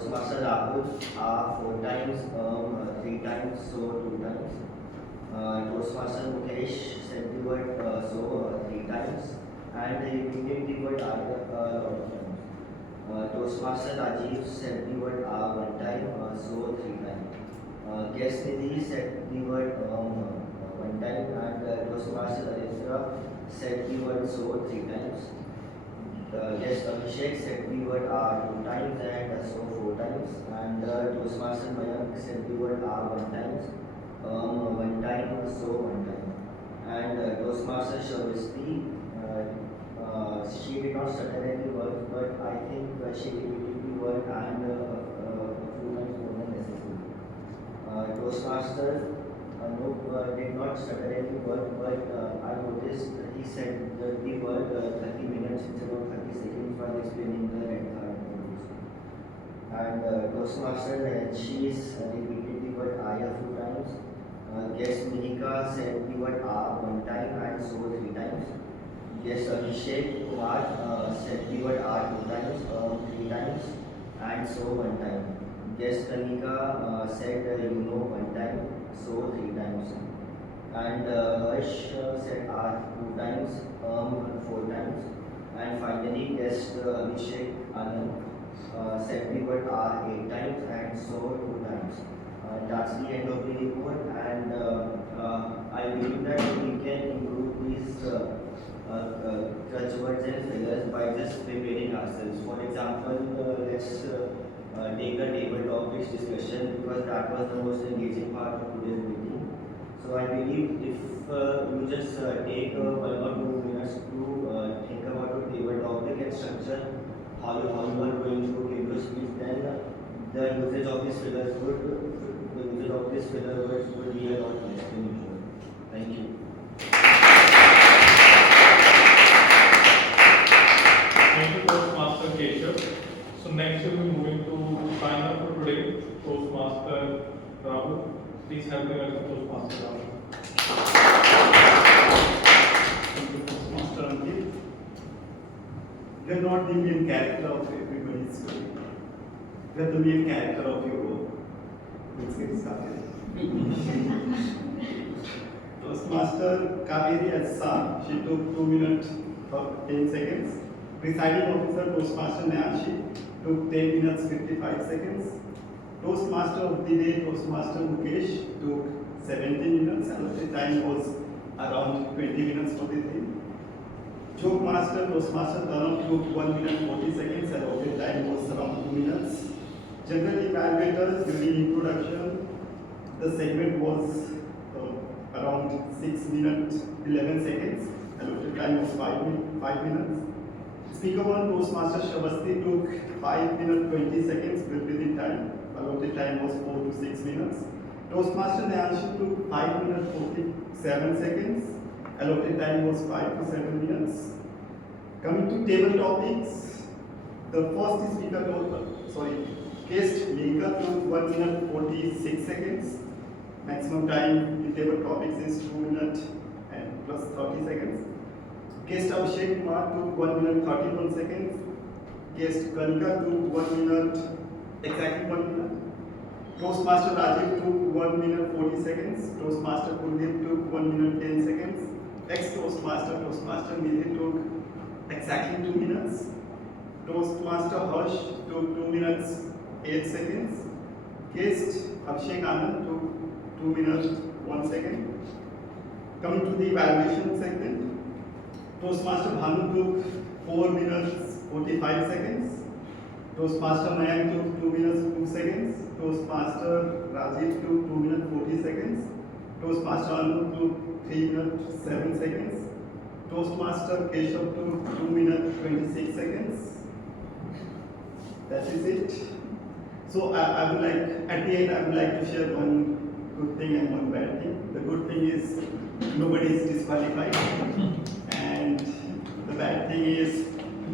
Toastmaster Rahul are 4 times, 3 times, so 2 times. Toastmaster Mukesh said the word so 3 times, and he repeated the word I a lot of times. Toastmaster Rajiv said the word 1 time, so 3 times. Guest Nidhi said the word 1 time, and Toastmaster Aditya said the word so 3 times. Guest Abhishek said the word 2 times and so 4 times, and Toastmaster Mayank said the word 1 times, 1 time, so 1 time, and Toastmaster Shavasti, she did not stutter any words, but I think she repeated the word and a few times more than necessary. Toastmaster Anup did not stutter any word, but I noticed he said the word 30 minutes instead of 30 seconds while explaining the red card rules. And Toastmaster Nancy repeated the word I a few times. Guest Mihika said the word 1 time and so 3 times. Guest Abhishek Kumar said the word 2 times, 3 times, and so 1 time. Guest Kanika said 1 time, so 3 times. And Harsh said 2 times, 4 times. And finally, guest Abhishek Anand said the word 8 times and so 2 times. That's the end of the report, and I believe that we can improve these clutch words and fillers by just preparing ourselves. For example, let's take a table topics discussion, because that was the most engaging part of today's meeting. So I believe if you just take 1 or 2 minutes to think about a table topic and structure how you are going through table speech, then the usage of these filler words would be a lot less than usual. Thank you. Thank you, Toastmaster Keshav. So next we'll be moving to sign up for today, Toastmaster Rahul. Please help me welcome Toastmaster Rahul. Toastmaster Ankit. You are not the main character of everybody's story. You are the main character of your role. Let's get started. Toastmaster Kaveri Assa, she took 2 minutes 10 seconds. Presiding officer Toastmaster Nyanshi took 10 minutes 55 seconds. Toastmaster of the day Toastmaster Mukesh took 17 minutes, and the time was around 20 minutes for the day. Joke Master Toastmaster Dharam took 1 minute 40 seconds, and the time was around 2 minutes. General evaluators during introduction, the segment was around 6 minutes 11 seconds, allotted time was 5 minutes. Speaker 1 Toastmaster Shavasti took 5 minutes 20 seconds within time, allotted time was 4 to 6 minutes. Toastmaster Nyanshi took 5 minutes 47 seconds, allotted time was 5 to 7 minutes. Coming to table topics, the first speaker guest Mika took 1 minute 46 seconds. Maximum time in table topics is 2 minutes and plus 30 seconds. Guest Abhishek Kumar took 1 minute 31 seconds. Guest Kanika took 1 minute, exactly 1 minute. Toastmaster Rajiv took 1 minute 40 seconds. Toastmaster Kuldeep took 1 minute 10 seconds. Ex-Toastmaster Toastmaster Nidhi took exactly 2 minutes. Toastmaster Harsh took 2 minutes 8 seconds. Guest Abhishek Anand took 2 minutes 1 second. Coming to the evaluation segment, Toastmaster Bhanu took 4 minutes 45 seconds. Toastmaster Mayank took 2 minutes 2 seconds. Toastmaster Rajiv took 2 minutes 40 seconds. Toastmaster Anu took 3 minutes 7 seconds. Toastmaster Keshav took 2 minutes 26 seconds. That is it. So I would like, at the end, I would like to share one good thing and one bad thing. The good thing is nobody is disqualified, and the bad thing is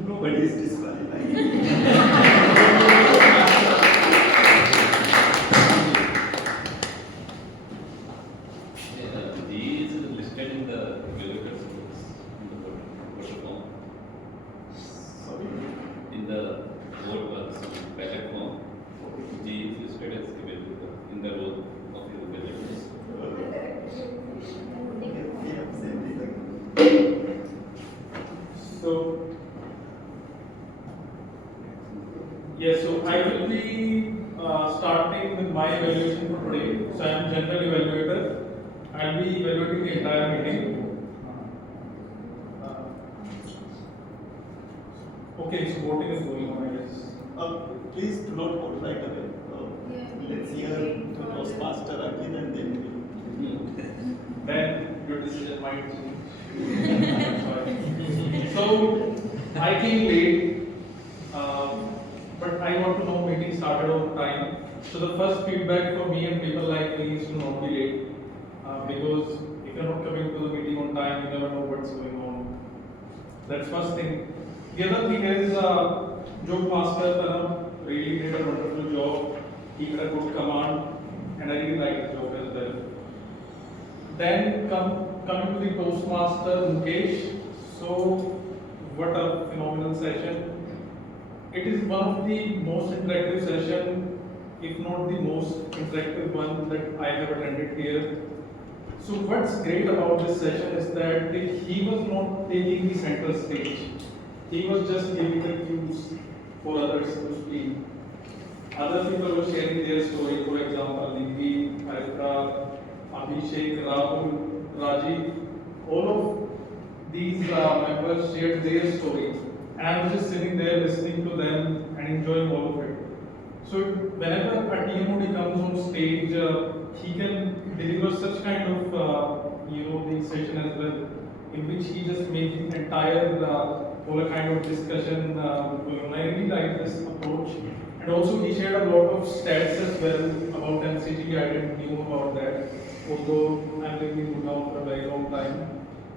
nobody is disqualified. These are listed in the evaluator's books in the board form. Sorry? In the board works, ballot form. So I will be starting with my evaluation for today. So I am general evaluator. I will be evaluating the entire meeting. Okay, so voting is going on, I guess. Please do not vote right away. Let's hear to Toastmaster again and then Then your decision might change. So I came late, but I want to know meeting started on time. So the first feedback for me and people like me is to not be late, because if you're not coming to the meeting on time, you never know what's going on. That's first thing. The other thing is, Joke Master really did a wonderful job. He had a good command, and I really liked the job as well. Then coming to the Toastmaster Mukesh. So what a phenomenal session. It is one of the most interactive session, if not the most interactive one that I have attended here. So what's great about this session is that he was not taking the center stage. He was just giving the cues for others to speak. Other people were sharing their story, for example, Nidhi, Aritra, Abhishek, Rahul, Raji, all of these members shared their story. And I was just sitting there listening to them and enjoying all of it. So whenever a TMOD comes on stage, he can deliver such kind of the session as well, in which he just made the entire whole kind of discussion going on. I really like this approach. And also he shared a lot of stats as well about MCG. I didn't know about that, although I'm living in Gurgaon for a very long time.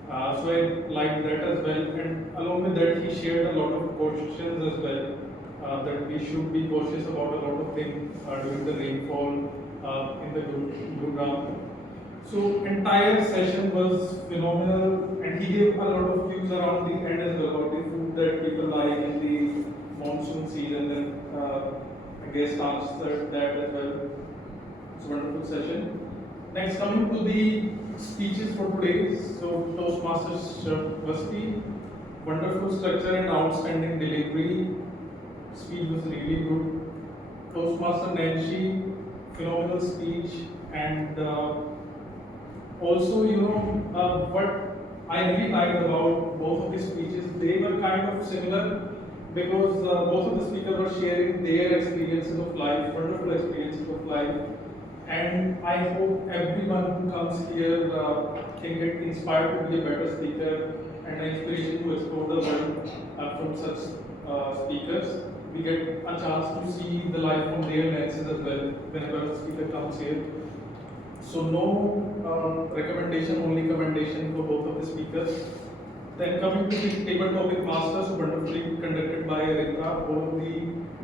So I liked that as well. And along with that, he shared a lot of cautions as well, that we should be cautious about a lot of things during the rainfall in the Gurgaon. So entire session was phenomenal, and he gave a lot of cues around the end as well about the food that people like in the monsoon season, and I guess answered that as well. It's a wonderful session. Next, coming to the speeches for today. So Toastmasters Shravasti, wonderful structure and outstanding delivery. Speech was really good. Toastmaster Nancy, phenomenal speech, and also, what I really liked about both of the speeches, they were kind of similar because both of the speakers were sharing their experiences of life, wonderful experiences of life. And I hope everyone who comes here can get inspired to be a better speaker and an inspiration to explore the world from such speakers. We get a chance to see the life from their lenses as well whenever the speaker comes here. So no recommendation, only commendation for both of the speakers. Then coming to the table topic masters, so wonderfully conducted by Aritra. All of the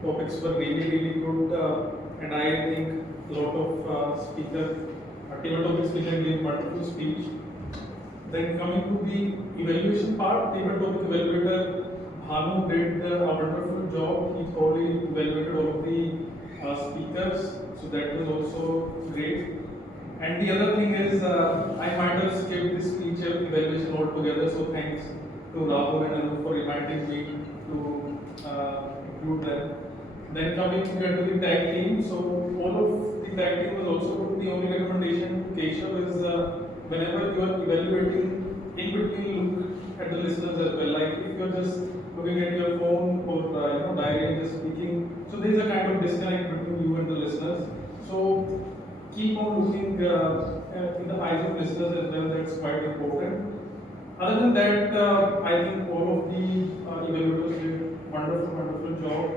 topics were really good, and I think a lot of table topic speaker gave wonderful speech. Then coming to the evaluation part, table topic evaluator Bhanu did a wonderful job. He thoroughly evaluated all of the speakers, so that was also great. And the other thing is, I might have skipped this speech evaluation altogether, so thanks to Rahul and Anu for reminding me to include them. Then coming here to the tag team, so all of the tag team was also good. The only recommendation to Keshav is whenever you are evaluating, in between look at the listeners as well. Like if you're just looking at your phone or diary and just speaking, so there is a kind of disconnect between you and the listeners. So keep on looking in the eyes of listeners as well. That's quite important. Other than that, I think all of the evaluators did wonderful job,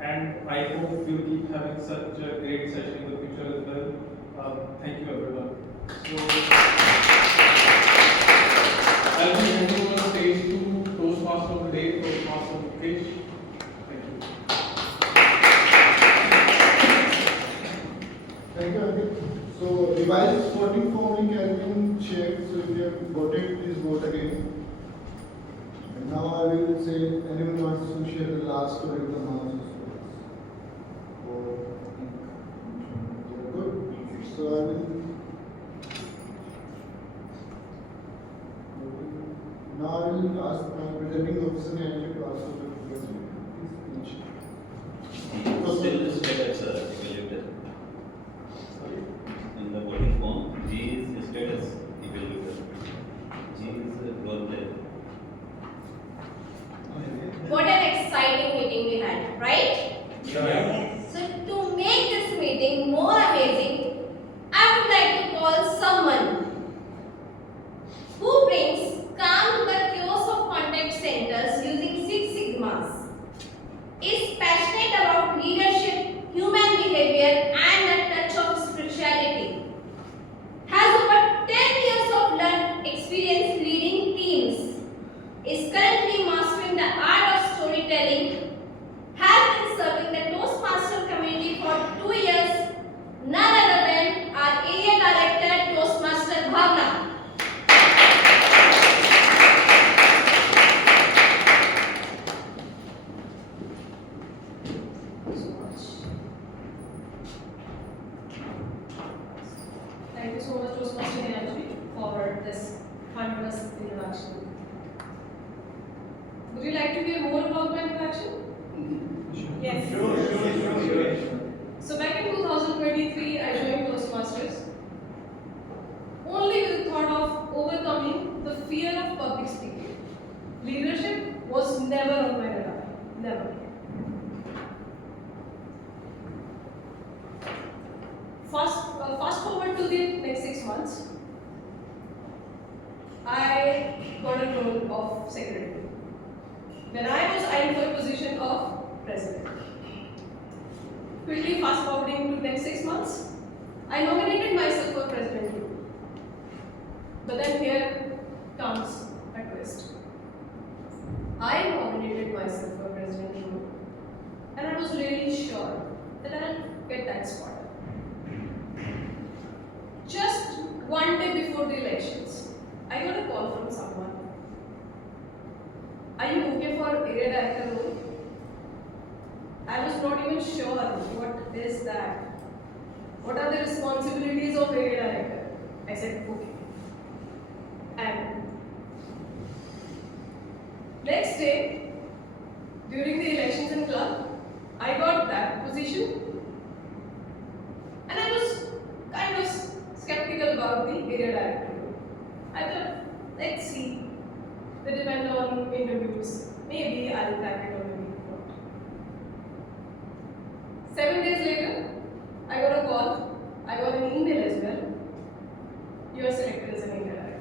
and I hope we'll keep having such a great session in the future as well. Thank you, everyone. So, I'll be handing over the stage to Toastmaster of the day, Toastmaster Mukesh. Thank you. Thank you, Ankit. So, revised voting form has been shared. So, if you have voted, please vote again. And now I will say, anyone wants to share the last story of the month? Good. So, I will. Now I will ask my presenting officer to ask for the speech. would like to call someone who brings calm to the chaos of contact centers using Six Sigmas, is passionate about leadership, human behavior, and a touch of spirituality, has over 10 years of learned experience leading teams, is currently mastering the art of storytelling, has been serving the Toastmaster community for 2 years, none other than our area director, Toastmaster Bhavna. Thank you so much, Toastmaster Energy, for this fabulous introduction. Would you like to hear more about my introduction? Yes. Sure. So back in 2023, I joined Toastmasters only with the thought of overcoming the fear of public speaking. Leadership was never on my radar. Never. Fast forward to the next 6 months, I got a role of secretary. When I was eyeing for a position of president. Quickly fast forwarding to next 6 months, I nominated myself for president too. But then here comes a twist. I nominated myself for president too, and I was really sure that I'll get that spot. Just one day before the elections, I got a call from someone. Are you okay for area director role? I was not even sure what is that. What are the responsibilities of area director? I said okay. And next day, during the elections in club, I got that position, and I was kind of skeptical about the area director role. I thought, let's see. They depend on interviews. Maybe I'll crack it or maybe not. 7 days later, I got a call. I got an email as well. You are selected as an area director.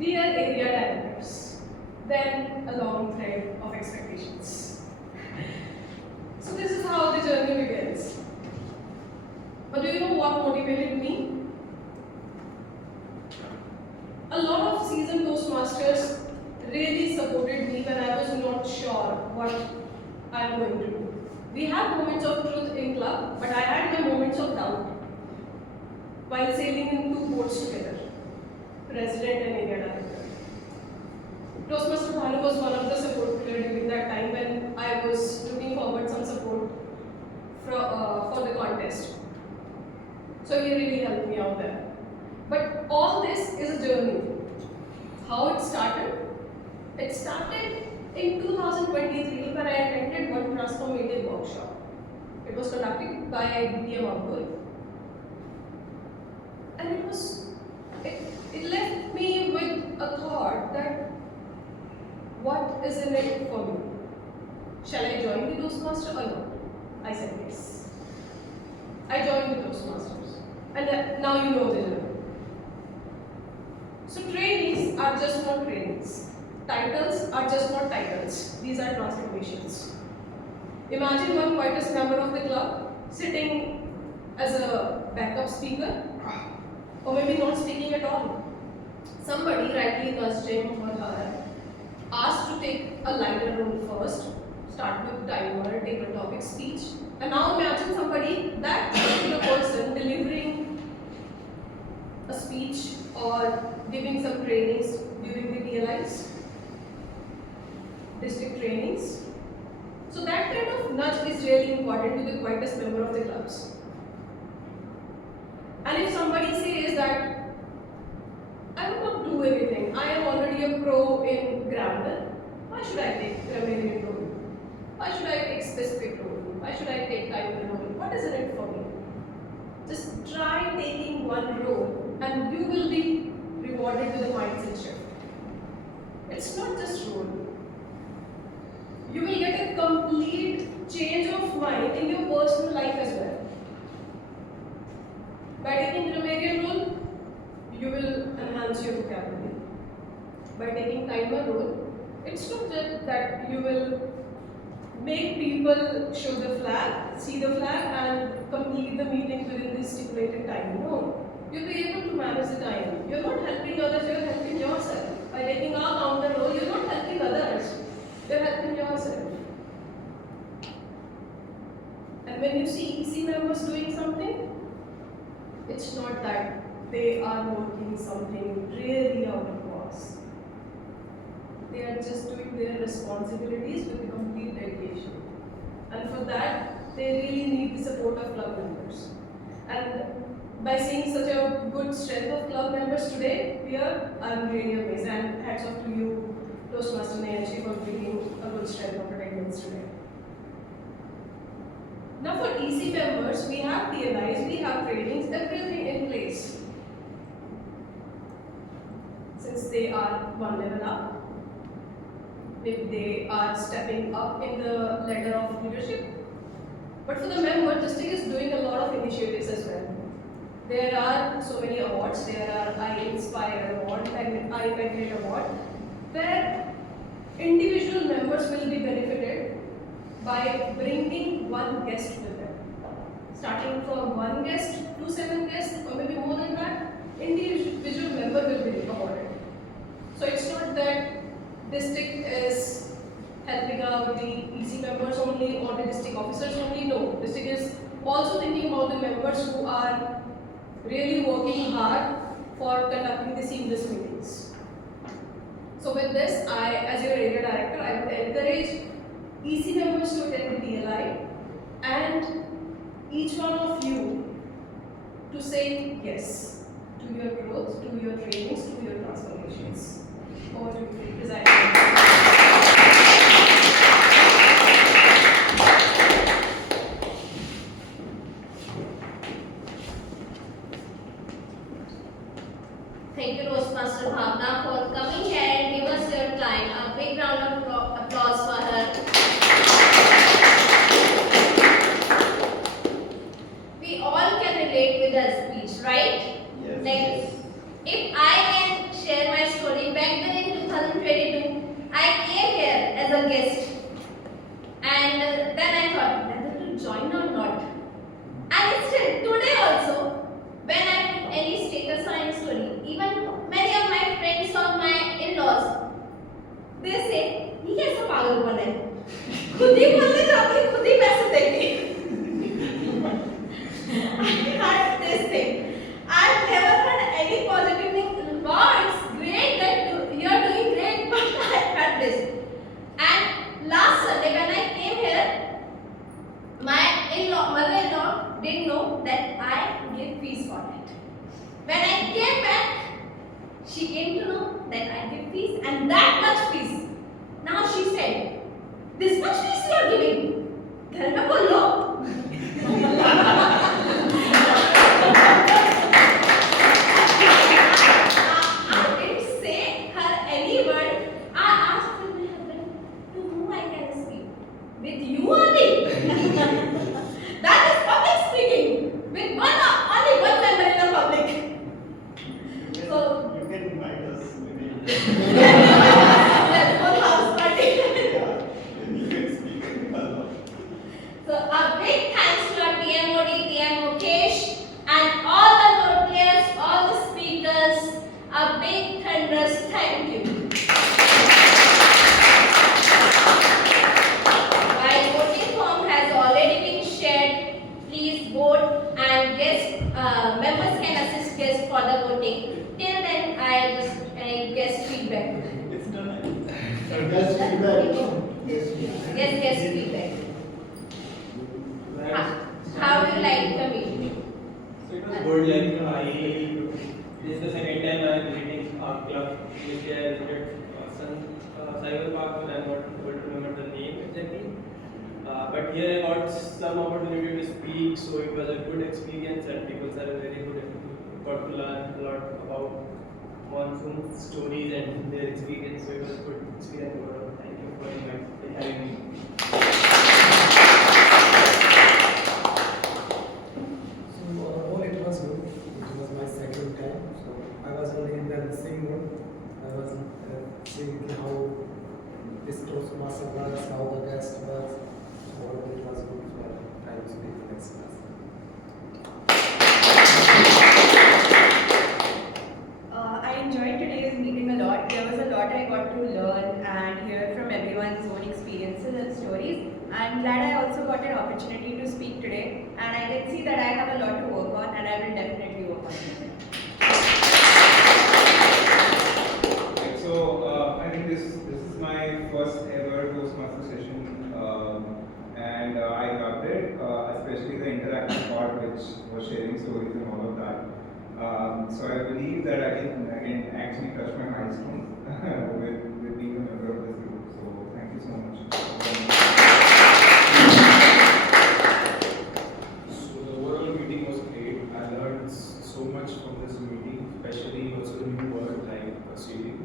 Dear area directors. Then a long thread of expectations. So this is how the journey begins. But do you know what motivated me? A lot of seasoned Toastmasters really supported me when I was not sure what I'm going to do. We have moments of truth in club, but I had my moments of doubt while sailing in two boats together, president and area director. Toastmaster Bhanu was one of the support pillars during that time when I was looking forward some support for the contest. So he really helped me out there. But all this is a journey. How it started? It started in 2023 when I attended one transformative workshop. It was conducted by BTM Abdul. And it left me with a thought that what is in it for me? Shall I join the Toastmaster or not? I said yes. I joined the Toastmasters. And now you know the journey. So trainees are just not trainees. Titles are just not titles. These are transformations. Imagine one quietest member of the club sitting as a backup speaker, or maybe not speaking at all. Somebody rightly nudged him or her, asked to take a lighter role first, start with timer, take a topic speech, and now imagine somebody, that particular person, delivering a speech or giving some trainings during the DLIs, district trainings. So that kind of nudge is really important to the quietest member of the clubs. And if somebody says that I will not do anything, I am already a pro in grammar, why should I take grammarian role? Why should I take specific role? Why should I take title role? What is in it for me? Just try taking one role and you will be rewarded with a mindset shift. It's not just role. You will get a complete change of mind in your personal life as well. By taking grammarian role, by taking timer role, it's not just that you will make people show the flag, see the flag, and complete the meeting within the stipulated time. No, you'll be able to manage the time. You're not helping others, you're helping yourself. By taking our counter role, you're not helping others, you're helping yourself. And when you see EC members doing something, it's not that they are working something really out of box. They are just doing their responsibilities with complete dedication. And for that, they really need the support of club members. And by seeing such a good strength of club members today here, I'm really amazed. And hats off to you, Toastmaster Nayanshi, for bringing a good strength of attendance today. Now for EC members, we have PLIs, we have trainings, everything in place. Since they are one level up, maybe they are stepping up in the ladder of leadership. But for the member, district is doing a lot of initiatives as well. There are so many awards. There are I Inspire Award and I Magnet Award, where individual members will be benefited by bringing one guest with them. Starting from one guest to 7 guests, or maybe more than that, individual member will be awarded. So it's not that district is helping out the EC members only or the district officers only. No, district is also thinking about the members who are really working hard for conducting the seamless meetings. So with this, as your area director, I would encourage EC members to attend the DLI and each one of you to say yes to your growth, to your trainings, to your transformations. Over to you, presiding. Thank you, Toastmaster Bhavna, for coming here and give us your time. A big round of applause for her. We all can relate with her speech, right? Yes. Like, if I can share my story, back then in 2022, I came here as a guest. And then I thought, whether to join or not. And still, today also, when I put any status or any story, even many of my friends or my in-laws, they say, "ये कैसा पागलपन है? खुद ही बोलने जाती है, खुद ही पैसे देंगे." I heard this thing. I've never heard any positive thing. Wow, it's great that you are doing great, but I heard this. And last Sunday when I came here, my mother-in-law didn't know that I give fees for it. When I came back, she came to know that I give fees and that much fees. Now she said, "This much fees you are giving? घर में बोल लो." I didn't say her any word. I asked my husband, "To whom I can speak? With you only?" That is public speaking. With only one member in the public. So You can invite us maybe. that's full house party. You can speak a lot. So a big thanks to our TMOD, TM Mukesh, and all the role players, all the speakers. A big thunderous thank you. While voting form has already been shared, please vote and members can assist guests for the voting. Till then, I just guest feedback. It's done. Guest feedback. Yes, guest feedback. How do you like the meeting? So it was good, this is the second time I am visiting our club. Initially I visited Cyber Park, but I am not able to remember the name exactly. But here I got some opportunity to speak, so it was a good experience and people are very good. Got to learn a lot about monsoon stories and their experience, so it was a good experience overall. Thank you for having me. So overall it was good. It was my second time. So I was only in the listening mode. I was can see that I have a lot to work on, and I will definitely work on it. Okay, so I think this is my first ever Toastmaster session, and I loved it, especially the interactive part, which was sharing stories and all of that. So I believe that I can actually touch my milestones with being a member of this group. So thank you so much. So the overall meeting was great. I learned so much from this meeting, especially also the new word like proceeding.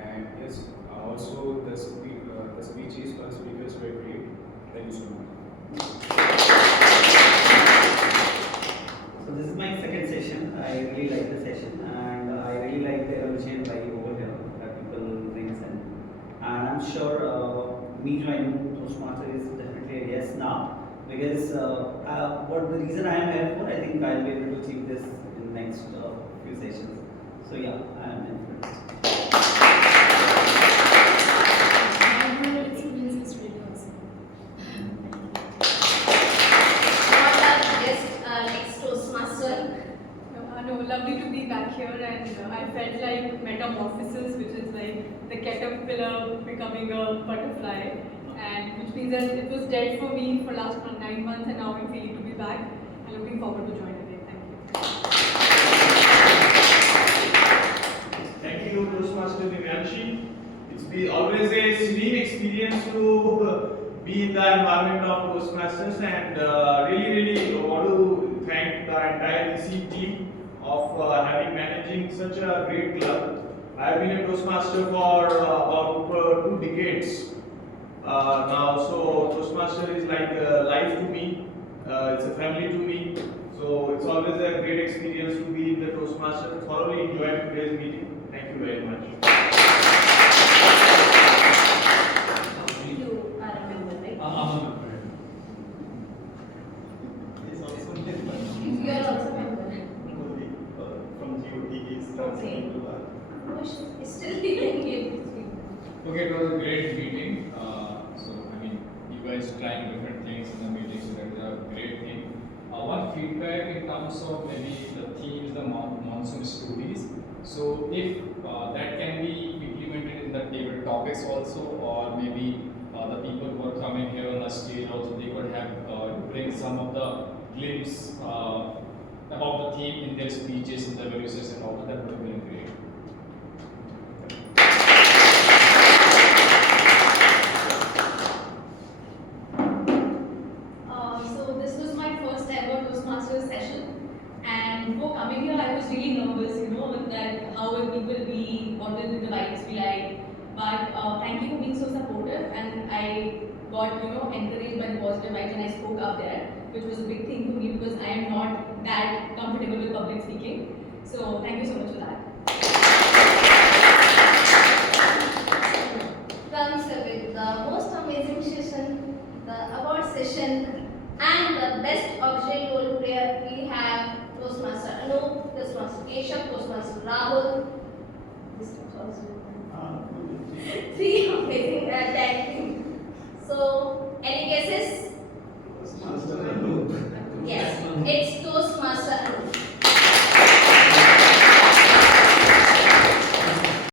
And yes, also the speeches for the speakers were great. Thank you so much. So this is my second session. I really like the session, and I really like the evolution by over here that people brings in. And I'm sure me joining Toastmaster is definitely a yes now, because what the reason I am here for, I think I'll be able to achieve this in the next few sessions. So yeah, I am in for it. No, lovely to be back here, and I felt like metamorphosis, which is like the caterpillar becoming a butterfly, and which means that it was dead for me for last 9 months, and now I'm feeling to be back and looking forward to join again. Thank you, Toastmaster Divyanshi. It's always a serene experience to be in the environment of Toastmasters, and really want to thank the entire EC team of managing such a great club. I have been a Toastmaster for about 2 decades now, so Toastmaster is like life to me. It's a family to me. So it's always a great experience to be in the Toastmaster. Thoroughly enjoyed today's meeting. Thank you very much. You are a member, right? I'm a member. He's also You are also a member. from GOT, he's Okay. transferring to that. No, she's still getting it. Okay, it was a great meeting. So I mean, you guys trying different things in the meeting, so that is a great thing. One feedback in terms of maybe the theme is the monsoon stories. So if that can be implemented in the table topics also, or maybe the people who are coming here on the stage also, they could have bring some of the glimpse about the theme in their speeches, in the releases and all that. That would have been great. So this was my first ever Toastmasters session, and before coming here I was really nervous, that how will people be, what will the vibes be like. But thank you for being so supportive, and I got encouraged by the positive vibes, and I spoke up there, which was a big thing for me because I am not that comfortable with public speaking. So thank you so much for that. Comes with the most amazing session, the award session, and the best auxiliary role player. We have Toastmaster Anup, Toastmaster Keshav, Toastmaster Rahul. This is also 3 amazing tag team. So, any guesses? Toastmaster Anup. Yes, it's Toastmaster Anup.